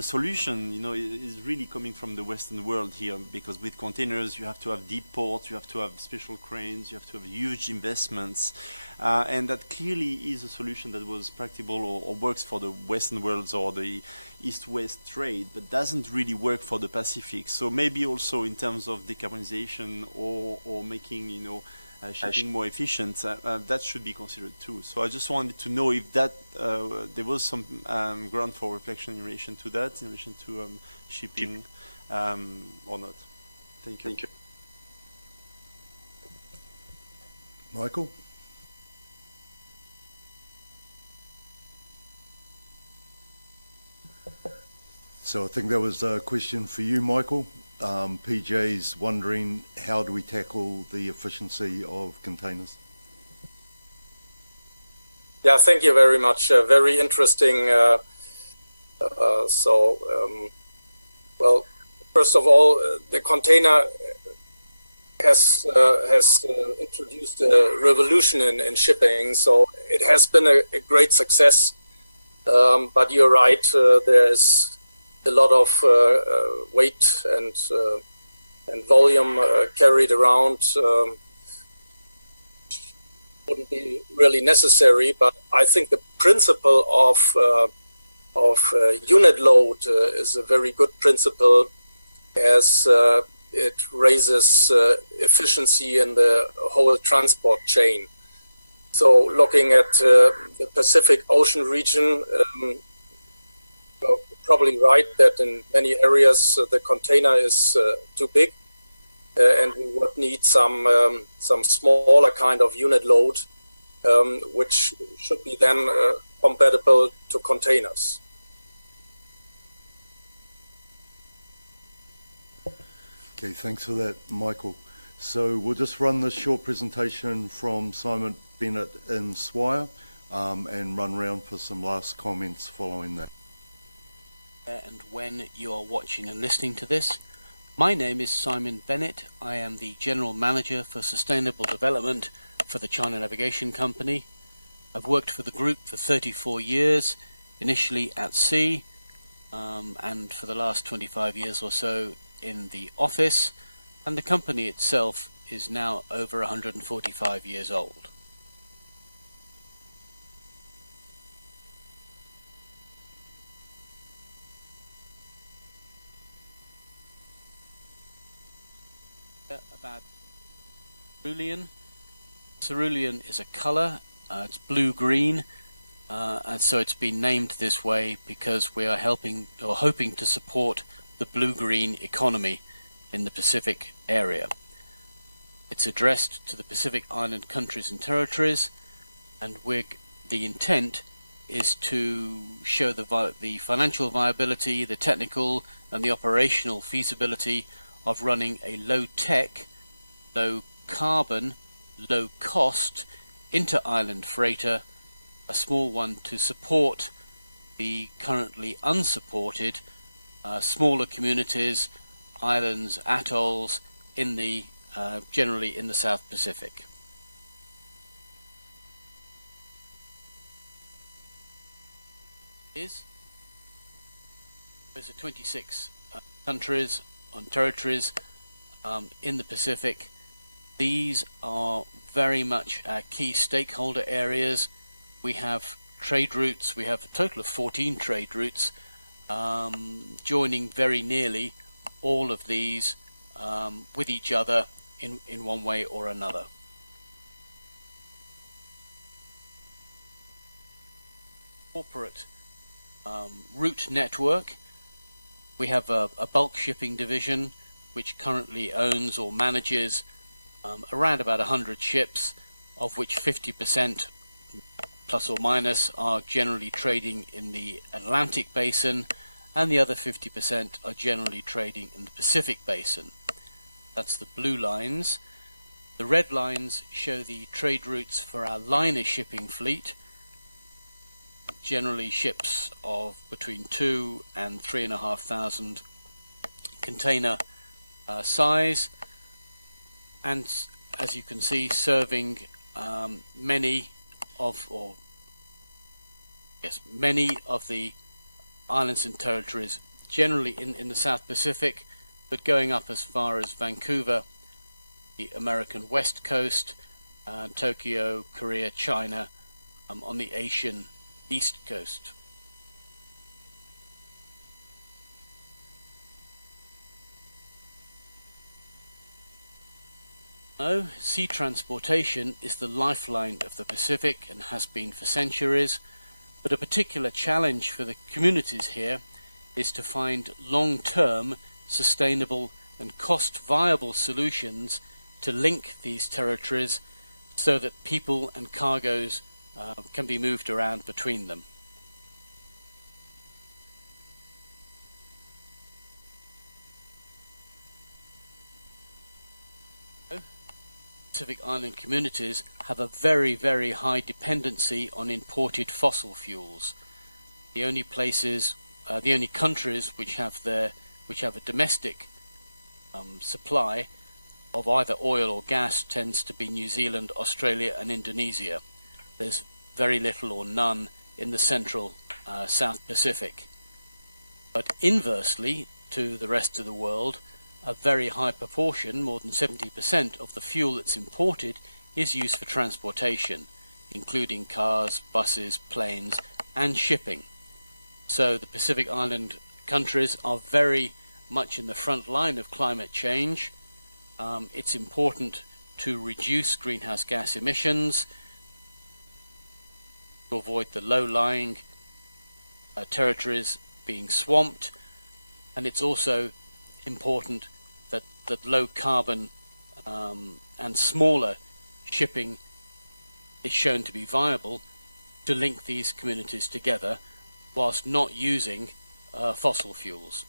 solution is really coming from the Western world here, because with containers you have to have deep ports, you have to have special cranes, you have to have huge investments, and that clearly is a solution that was practicable or works for the Western worlds or the East-West trade, but doesn't really work for the Pacific. So maybe also in terms of decarbonization or making shipping more efficient, that should be considered too. So I just wanted to know if that there was some ground for reflection in relation to that, in relation to shipping or not. Thank you. Michael? So I think that was a question for you, Michael. PJ's wondering, how do we tackle the efficiency of containers? Yeah, thank you very much. Very interesting. Well, first of all, the container has introduced a revolution in shipping, so it has been a great success. But you're right, there is a lot of weight and volume carried around. Wouldn't be really necessary, but I think the principle of unit load is a very good principle, as it raises efficiency in the whole transport chain. So looking at the Pacific Ocean region, you're probably right that in many areas the container is too big, and we would need some smaller kind of unit load, which should be then compatible to containers. Okay, thanks for that, Michael. So we'll just run this short presentation from Simon Bennett in Swire and run round for some last comments following that. And when you are watching and listening to this, my name is Simon Bennett. I am the General Manager for Sustainable Development for the China Navigation Company. I've worked for the group for 34 years, initially at sea, and for the last 25 years or so in the office, and the company itself is now over 145 years old. About cerulean. Cerulean is a color, it's blue-green, and so it's been named this way because we are helping or hoping to support the blue-green economy in the Pacific area. It's addressed to the Pacific Island countries and territories, and the intent is to show the financial viability, the technical and the operational feasibility of running a low-tech, low-carbon, low-cost inter-island freighter, a small one to support the currently unsupported smaller communities, islands, atolls in the generally in the South Pacific. There's 26 countries and territories in the Pacific. These are very much our key stakeholder areas. We have trade routes. We have a total of 14 trade routes, joining very nearly all of these with each other in one way or another. Corporate route network. We have a bulk shipping division which currently owns or manages around about 100 ships, of which 50% plus or minus are generally trading in the Atlantic basin, and the other 50% are generally trading in the Pacific basin. That's the blue lines. The red lines show the trade routes for our liner shipping fleet, generally ships of between 2 and 3,500 container size, and as you can see, serving many of the islands and territories, generally in the South Pacific, but going up as far as Vancouver, the American West Coast, Tokyo, Korea, China, on the Asian East Coast. Sea transportation is the lifeline of the Pacific and has been for centuries, but a particular challenge for the communities here is to find long-term, sustainable and cost-viable solutions to link these territories so that people and cargoes can be moved around between them. Pacific Island communities have a very, very high dependency on imported fossil fuels. The only places, the only countries which have a domestic supply of either oil or gas tends to be New Zealand, Australia and Indonesia. There's very little or none in the central South Pacific. But inversely to the rest of the world, a very high proportion, more than 70% of the fuel that's imported is used for transportation, including cars, buses, planes and shipping. So the Pacific Island countries are very much in the front line of climate change. It's important to reduce greenhouse gas emissions, to avoid the low-lying territories being swamped, and it's also important that low carbon and smaller shipping is shown to be viable to link these communities together whilst not using fossil fuels.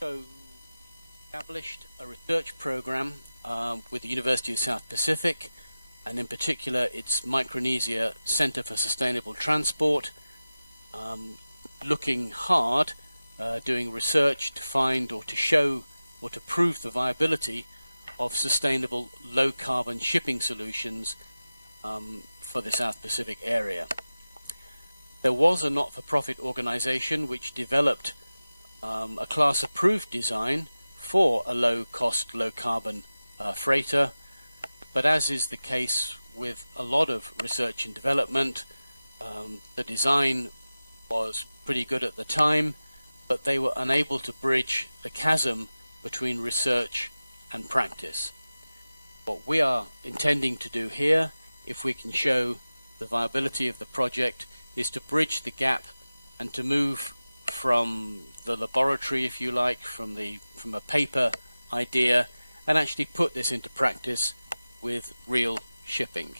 So established a research program with the University of South Pacific, and in particular its Micronesia Centre for Sustainable Transport, looking hard, doing research to find or to show or to prove the viability of sustainable low carbon shipping solutions for the South Pacific area. There was a not-for-profit organization which developed a class approved design for a low cost, low carbon freighter, but as is the case with a lot of research and development, the design was pretty good at the time, but they were unable to bridge the chasm between research and practice. What we are intending to do here, if we can show the viability of the project, is to bridge the gap and to move from the laboratory, if you like, from a paper idea, and actually put this into practice with real shipping.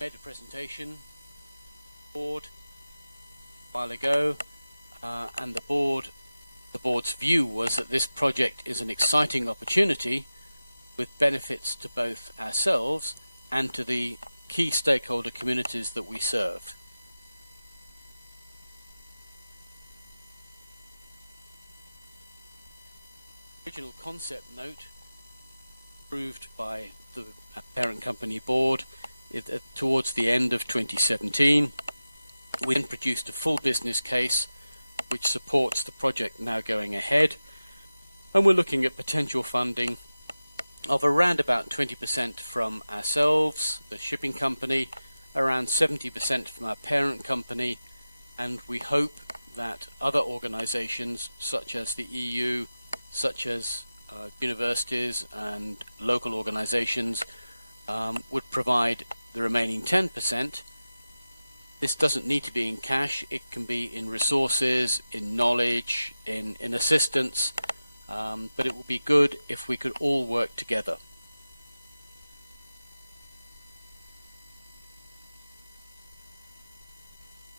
Made a presentation board a while ago, and the board's view was that this project is an exciting opportunity with benefits to both ourselves and to the key stakeholder communities that we serve. Original concept note approved by the parent company board towards the end of 2017. We then produced a full business case which supports the project now going ahead, and we're looking at potential funding of around about 20% from ourselves, the shipping company, around 70% from our parent company, and we hope that other organizations such as the EU, such as universities and local organizations would provide the remaining 10%. This doesn't need to be in cash, it can be in resources, in knowledge, in assistance, but it would be good if we could all work together.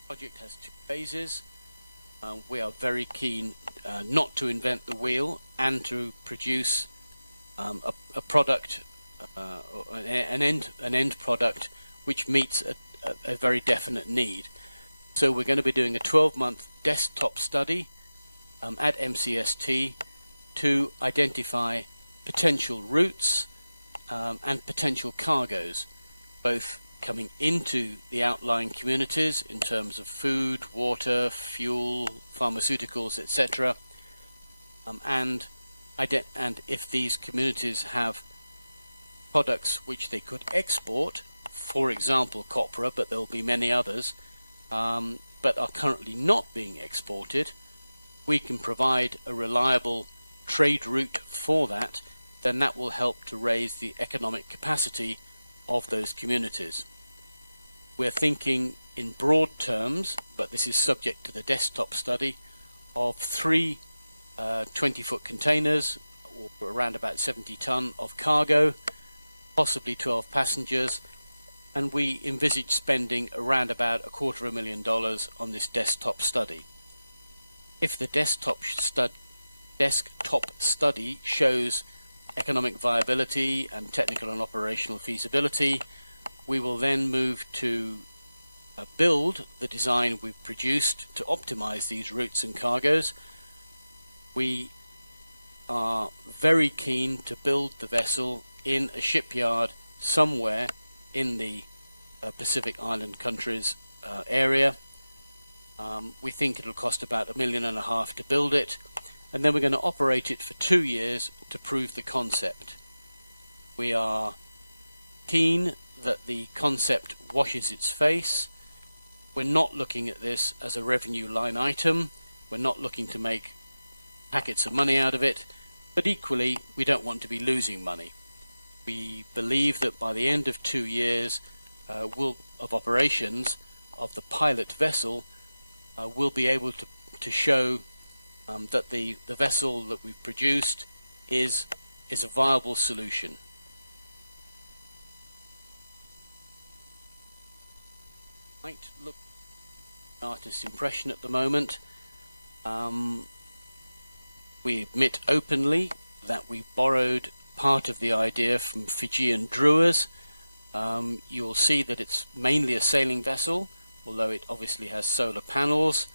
The project has 2 phases. We are very keen not to invent the wheel and to produce a product, an end product which meets a very definite need. So we're going to be doing a 12-month desktop study at MCST to identify potential routes and potential cargoes, both coming into the outlying communities in terms of food, water, fuel, pharmaceuticals, etc. And if these communities have products which they could export, for example copra, but there will be many others, but are currently not being exported, we can provide a reliable trade route for that, then that will help to raise the economic capacity of those communities. We're thinking in broad terms, but this is subject to the desktop study, of 3 20-foot containers, or around about 70 ton of cargo, possibly 12 passengers, and we envisage spending around about $250,000 on this desktop study. If the desktop study shows economic viability and technical and operational feasibility, we will then move to build the design we've produced to optimize these routes and cargoes. We are very keen to build the vessel in a shipyard somewhere in the Pacific Island countries area. We think it'll cost about $1.5 million to build it, and then we're going to operate it for 2 years to prove the concept. We are keen that the concept washes its face. We're not looking at this as a revenue line item. We're not looking to make packets of money out of it, but equally we don't want to be losing money. We believe that by the end of 2 years of operations of the pilot vessel, we'll be able to show that the vessel that we've produced is a viable solution. Might look at artist's impression at the moment. We admit openly that we borrowed part of the idea from Fijian Druas. You'll see that it's mainly a sailing vessel, although it obviously has solar panels.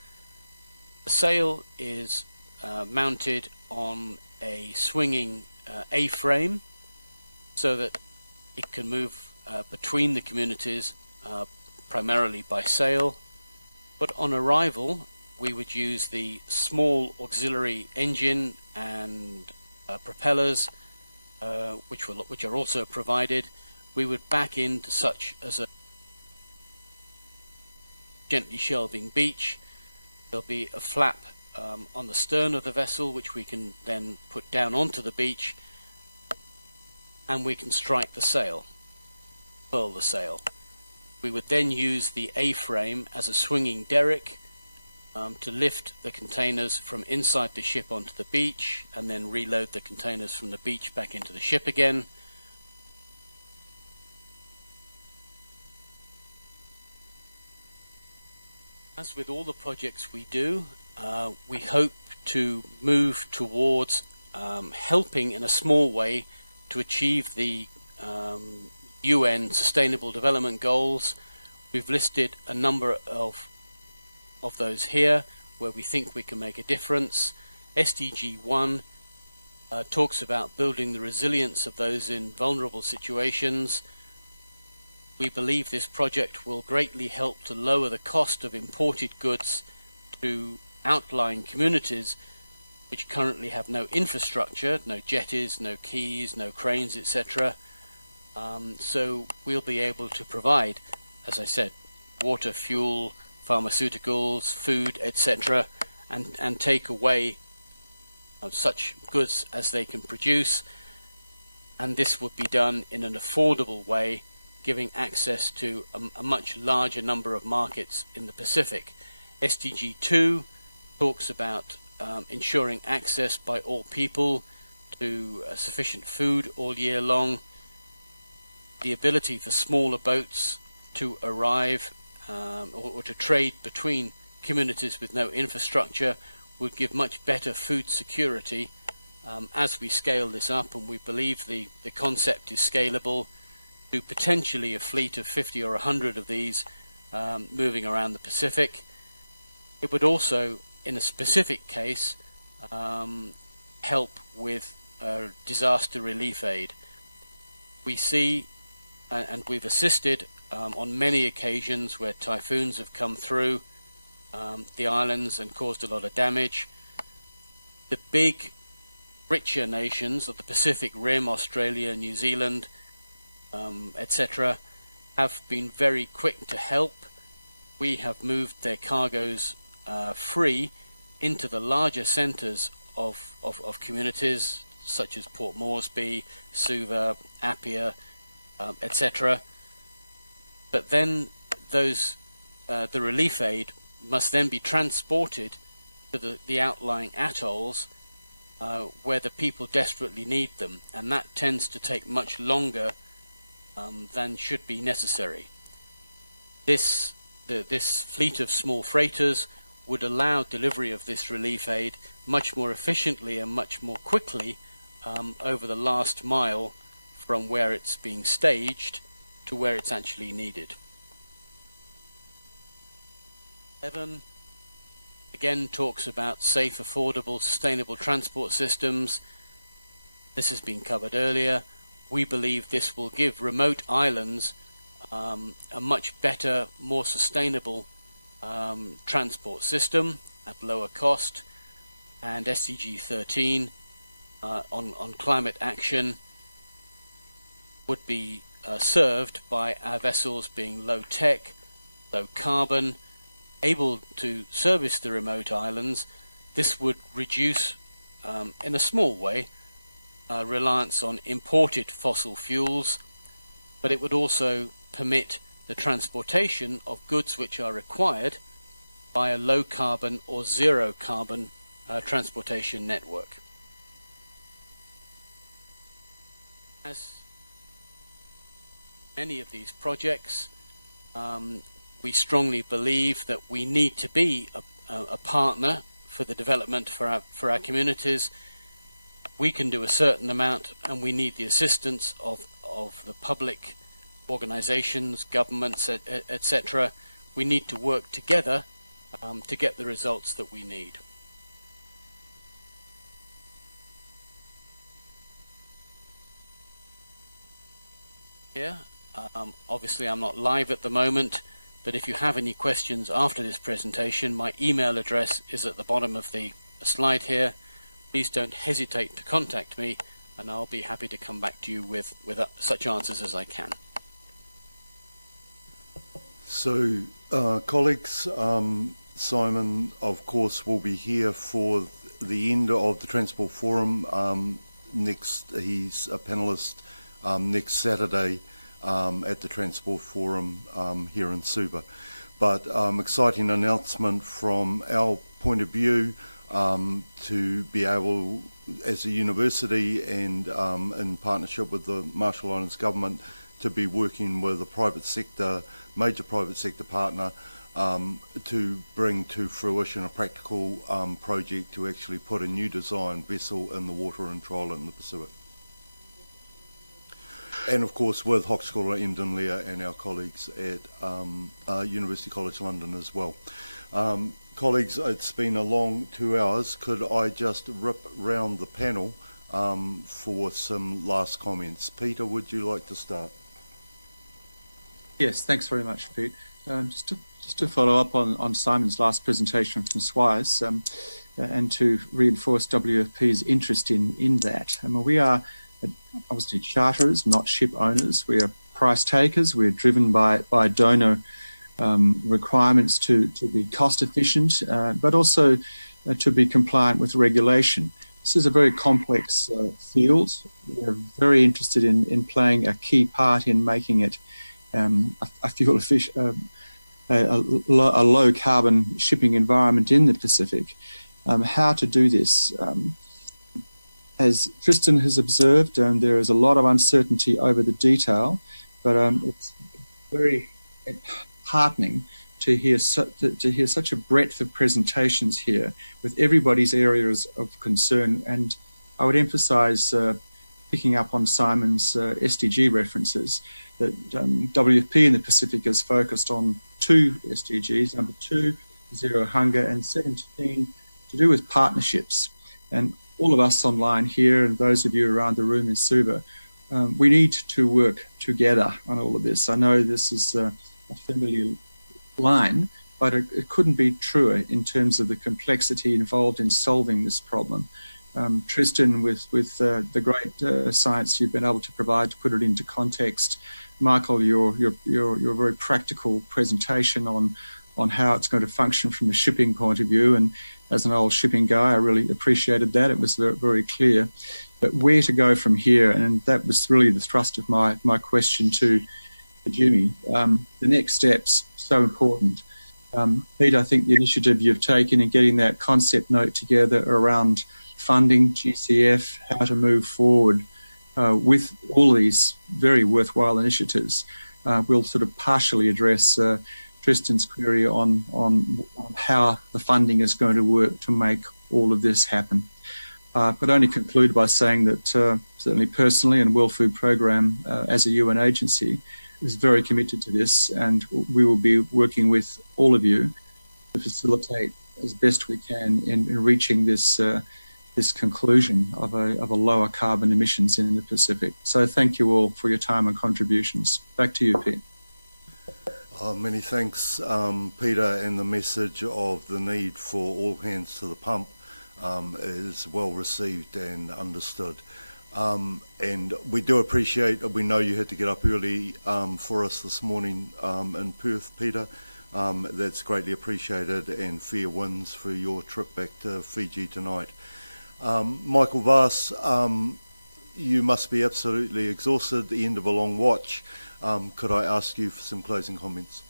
The sail is mounted on a swinging A-frame so that it can move between the communities primarily by sail, but on arrival we would use the small auxiliary engine and propellers which are also provided. We would back into such as a gently shelving beach. There'll be a flap on the stern of the vessel which we can then put down onto the beach, and we can strike the sail, furl the sail. We would then use the A-frame as a swinging derrick to lift the containers from inside the ship onto the beach, and then reload the containers from the beach back into the ship again. As with all the projects we do, we hope to move towards helping in a small way to achieve the UN Sustainable Development Goals. We've listed a number of those here where we think we can make a difference. SDG 1 talks about building the resilience of those in vulnerable situations. We believe this project will greatly help to lower the cost of imported goods to outlying communities which currently have no infrastructure, no jetties, no quays, no cranes, etc. So we'll be able to provide as I said, water, fuel, pharmaceuticals, food, etc., and take away such goods as they can produce, and this would be done in an affordable way, giving access to a much larger number of markets in the Pacific. SDG 2 talks about ensuring access by all people to sufficient food all year long, the ability for smaller boats to arrive or to trade between communities with no infrastructure would give much better food security as we scale this up, and we believe the concept is scalable to potentially a fleet of 50 or 100 of these moving around the Pacific. It would also, in a specific case, help with disaster relief aid. We see, and we've assisted on many occasions where typhoons have come through the islands and caused a lot of damage. The big, richer nations of the Pacific Rim, Australia, New Zealand, etc., have been very quick to help. We have moved their cargoes free into the larger centres of communities such as Port Moresby, Suva, Affaire, etc. But then those the relief aid must then be transported to the outlying atolls where the people desperately need them, and that tends to take much longer than should be necessary. This fleet of small freighters would allow delivery of this relief aid much more efficiently and much more quickly over the last mile from where it's being staged to where it's actually needed. 7 again talks about safe, affordable, sustainable transport systems. This has been covered earlier. We believe this will give remote islands a much better, more sustainable transport system at lower cost, and SDG 13 on climate action would be served by our vessels being low tech, low carbon, able to service the remote islands. This would reduce, in a small way, reliance on imported fossil fuels, but it would also permit the transportation of goods which are required by a low carbon or zero carbon transportation network. As many of these projects, we strongly believe that we need to be a partner for the development for our communities. We can do a certain amount, and we need the assistance of the public organizations, governments, etc. We need to work together to get the results that we need. Here, obviously I'm not live at the moment, but if you have any questions after this presentation, my email address is at the bottom of the slide here. Please don't hesitate to contact me, and I'll be happy to come back to you with such answers as I can. So, colleagues, Simon, of course, will be here for the end of the Transport Forum. He's a panelist next Saturday at the Transport Forum here in Suva. But exciting announcement from our point of view to be able, as a university and in partnership with the Marshall Islands government, to be working with a private sector, major private sector partner to bring to fruition a practical project to actually put a new design vessel in the water and trial in the Pacific. And of course with Hochschule Emden-Lehr and our colleagues at University College London as well. Colleagues, it's been a long 2 hours. Could I just rip round the panel for some last comments? Peter, would you like to start? Yes, thanks very much, Pete. Just to follow up on Simon's last presentation from SWISE and to reinforce WFP's interest in that. I mean, we are obviously charterers, not ship owners. We are price takers. We're driven by donor requirements to be cost efficient, but also to be compliant with regulation. This is a very complex field. We're very interested in playing a key part in making it a fuel efficient, a low carbon shipping environment in the Pacific. How to do this? As Tristan has observed, there is a lot of uncertainty over the detail, but it's very heartening to hear such a breadth of presentations here with everybody's areas of concern. And I would emphasise, picking up on Simon's SDG references, that WFP in the Pacific is focused on 2 SDGs, number 2, zero hunger, and 17, to do with partnerships. And all of us online here and those of you around the room in Suva, we need to work together on all of this. I know this is a familiar line, but it couldn't be truer in terms of the complexity involved in solving this problem. Tristan, with the great science you've been able to provide to put it into context. Michael, your very practical presentation on how it's going to function from a shipping point of view, and as an old shipping guy, I really appreciated that. It was very, very clear. But where to go from here, and that was really the thrust of my question to Jimmy. The next steps, so important. Pete, I think the initiative you've taken in getting that concept note together around funding, GCF, how to move forward with all these very worthwhile initiatives will sort of partially address Tristan's query on how the funding is going to work to make all of this happen. But only conclude by saying that certainly personally and World Food Programme as a UN agency is very committed to this, and we will be working with all of you to facilitate as best we can in reaching this this conclusion of a lower carbon emissions in the Pacific. So thank you all for your time and contributions. Back to you, Pete. Many thanks, Peter, and the message of the need for all hands to the pump is well received and understood. And we do appreciate, we know you had to get up early for us this morning in Perth, Peter. That's greatly appreciated, and fair winds for your trip back to Fiji tonight. Michael Vass, you must be absolutely exhausted at the end of a long watch. Could I ask you for some closing comments?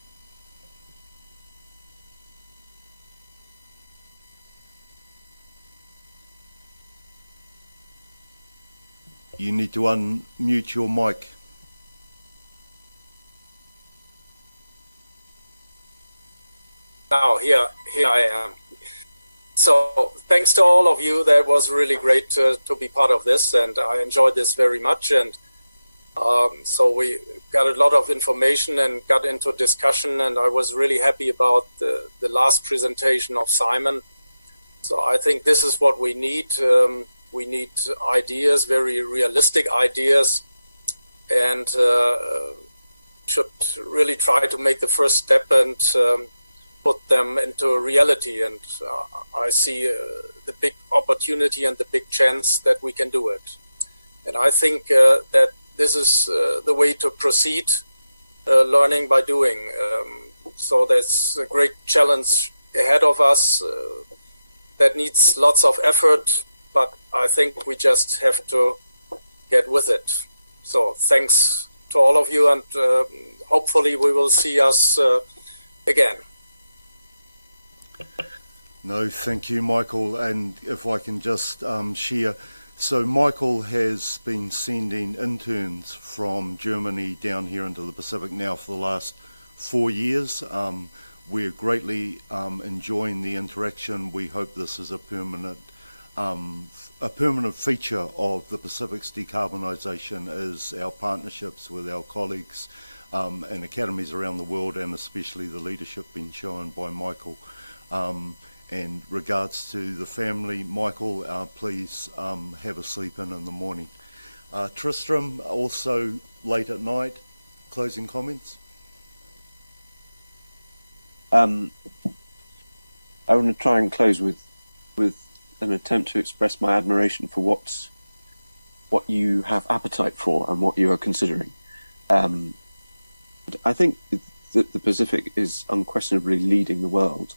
You need to unmute your mic. Now, here I am. So, thanks to all of you. That was really great to be part of this, and I enjoyed this very much. And so we got a lot of information and got into discussion, and I was really happy about the last presentation of Simon. So I think this is what we need. We need ideas, very realistic ideas, and should really try to make the first step and put them into reality. And I see the big opportunity and the big chance that we can do it. And I think that this is the way to proceed, learning by doing. So there's a great challenge ahead of us that needs lots of effort, but I think we just have to get with it. So thanks to all of you, and hopefully we will see us again. No, thank you, Michael. And if I can just share, so Michael has been sending interns from Germany down here into the Pacific now for the last 4 years. We're greatly enjoying the interaction. We hope this is a permanent feature of the Pacific's decarbonisation is our partnerships with our colleagues and academies around the world, and especially the leadership being shown by Michael. And regards to the family, Michael, please have a sleep in the morning. Tristram, also late at night, closing comments? I want to try and close with an attempt to express my admiration for what you have appetite for and what you are considering. I think that the Pacific is unquestionably leading the world,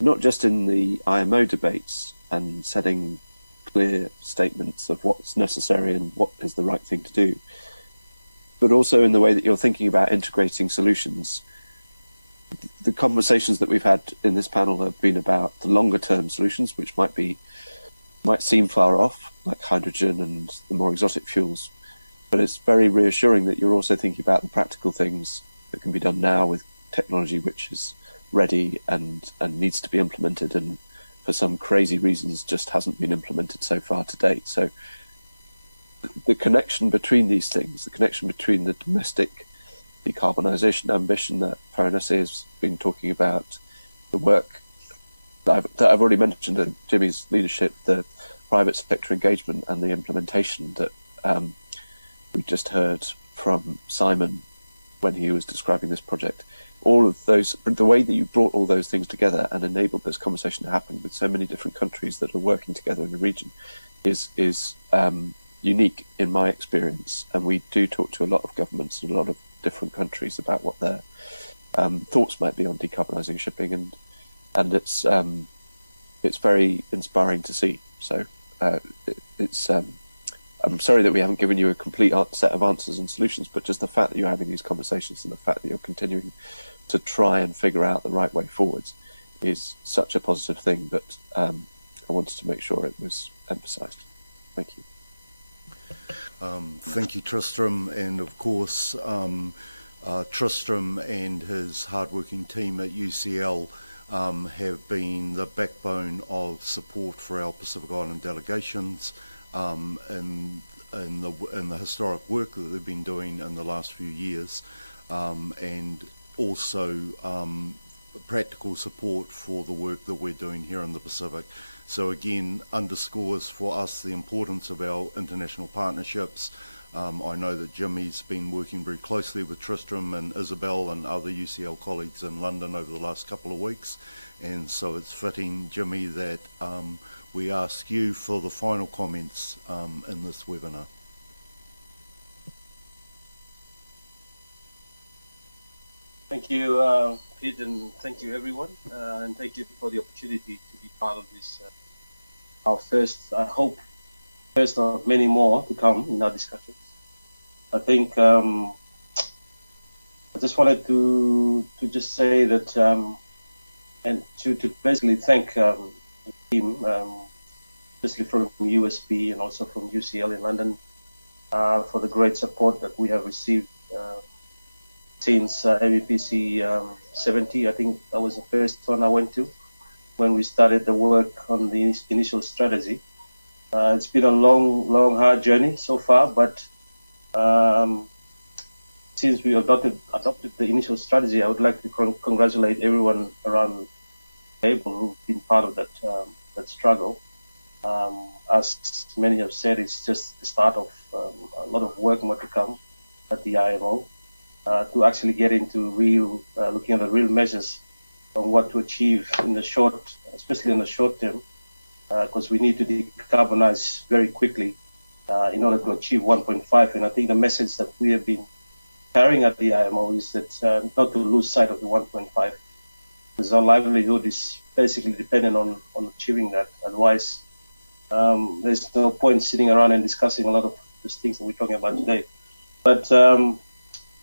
not just in the IMO debates and setting clear statements of what's necessary and what is the right thing to do, but also in the way that you're thinking about integrating solutions. The conversations that we've had in this panel have been about the longer term solutions, which might seem far off, like hydrogen and the more exotic fuels. But it's very reassuring that you're also thinking about the practical things that can be done now with technology which is ready and needs to be implemented, and for some crazy reasons just hasn't been implemented so far to date. So the connection between these things, the connection between the domestic decarbonisation ambition that Paranese has been talking about, the work that I've already mentioned in Jimmy's leadership, the private sector engagement and the implementation that we just heard from Simon when he was describing this project. All of those, the way that you brought all those things together and enabled this conversation to happen with so many different countries that are working together in the region is unique in my experience. And we do talk to a lot of governments and a lot of different countries about what their thoughts might be on decarbonising shipping, and it's very inspiring to see. So I'm sorry that we haven't given you a complete set of answers and solutions, but just the fact that you're having these conversations and the fact that you're continuing to try and figure out the right way forwards is such a positive thing that I wanted to make sure it was emphasised. Thank you. Thank you, Tristram, and of course Tristram and his hardworking team at UCL have been the backbone of support for our Pacific Island delegations in the historic work that they've been doing in the last few years, and also practical support for the work that we're doing here in the Pacific. So again, underscores for us the importance of our international partnerships. I know that Jimmy's been working very closely with Tristram and Isabel and other UCL colleagues in London over the last couple of weeks, and so it's fitting, Jimmy, that we ask you for the final comments in this webinar. Thank you, Pete, and thank you, everyone, and thank you for the opportunity to be part of this, our first, I hope, first of many more to come in our discussions. I think I just wanted to just say that, and to basically thank the team, especially from USB and also from UCL in London, for the great support that we have received since MEPC 70. I think that was the first one I went to when we started the work on the initial strategy. It's been a long, hard journey so far, but since we adopted the initial strategy, I would like to congratulate everyone around the table who've been part of that struggle. As many have said, it's just the start of a lot of work more to come at the IMO to actually get into looking at the real measures on what to achieve in the short, especially in the short term, because we need to decarbonize very quickly in order to achieve 1.5. And I think the message that we have been carrying at the IMO is that not to lose sight of the 1.5, because our livelihood is basically dependent on achieving that. Otherwise, there's no point sitting around and discussing a lot of these things that we're talking about today. But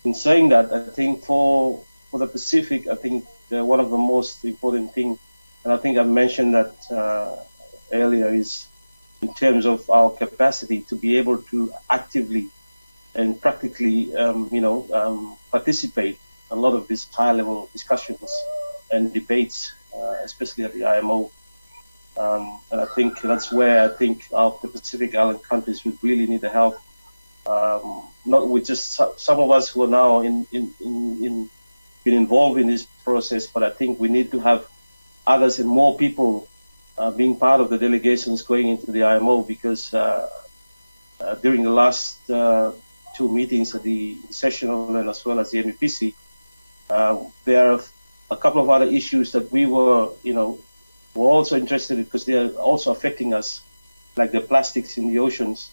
in saying that, I think for the Pacific, I think one of the most important things, and I think I mentioned that earlier, is in terms of our capacity to be able to actively and practically, participate in a lot of these high-level discussions and debates, especially at the IMO. And I think that's where I think the Pacific Island countries would really need the help. Not with just some of us who are now been involved in this process, but I think we need to have others and more people being part of the delegations going into the IMO, because during the last two meetings at the sessional and as well as the MEPC, there are a couple of other issues that we were also interested in, because they are also affecting us, like the plastics in the oceans.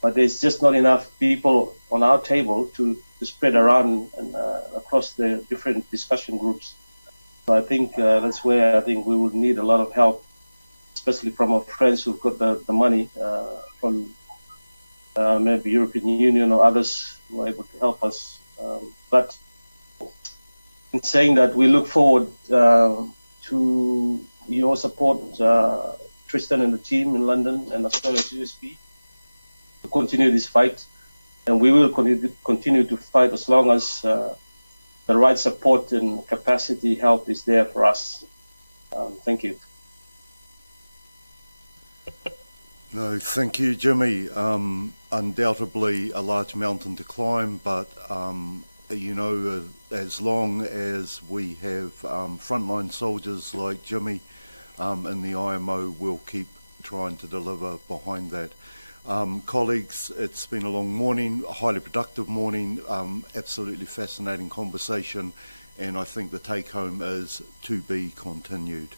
But there's just not enough people on our table to spread around and across the different discussion groups. So I think that's where I think we would need a lot of help, especially from our friends who've got the money from maybe European Union or others who are able to help us. But in saying that, we look forward to your support, Tristan and the team in London and as well as USP, to continue this fight. And we will continue to fight as long as the right support and capacity help is there for us. Thank you. No, thank you, Jimmy. Undoubtedly a large mountain to climb, but you know, as long as we have frontline soldiers like Jimmy in the IMO, we'll keep trying to deliver behind that. Colleagues, it's been a long morning, a highly productive morning, absolutely fascinating conversation, and I think the take-home is to be continued.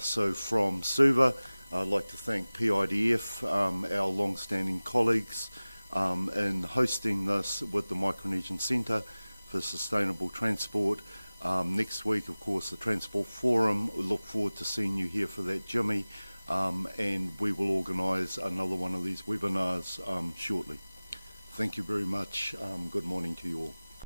So from Suva, I'd like to thank PIDF, our long-standing colleagues, in hosting this with the Micronesian Centre for Sustainable Transport. Next week, of course, the Transport Forum. We look forward to seeing you here for that, Jimmy, and we will organise another one of these webinars shortly. Thank you very much. Good morning to you all.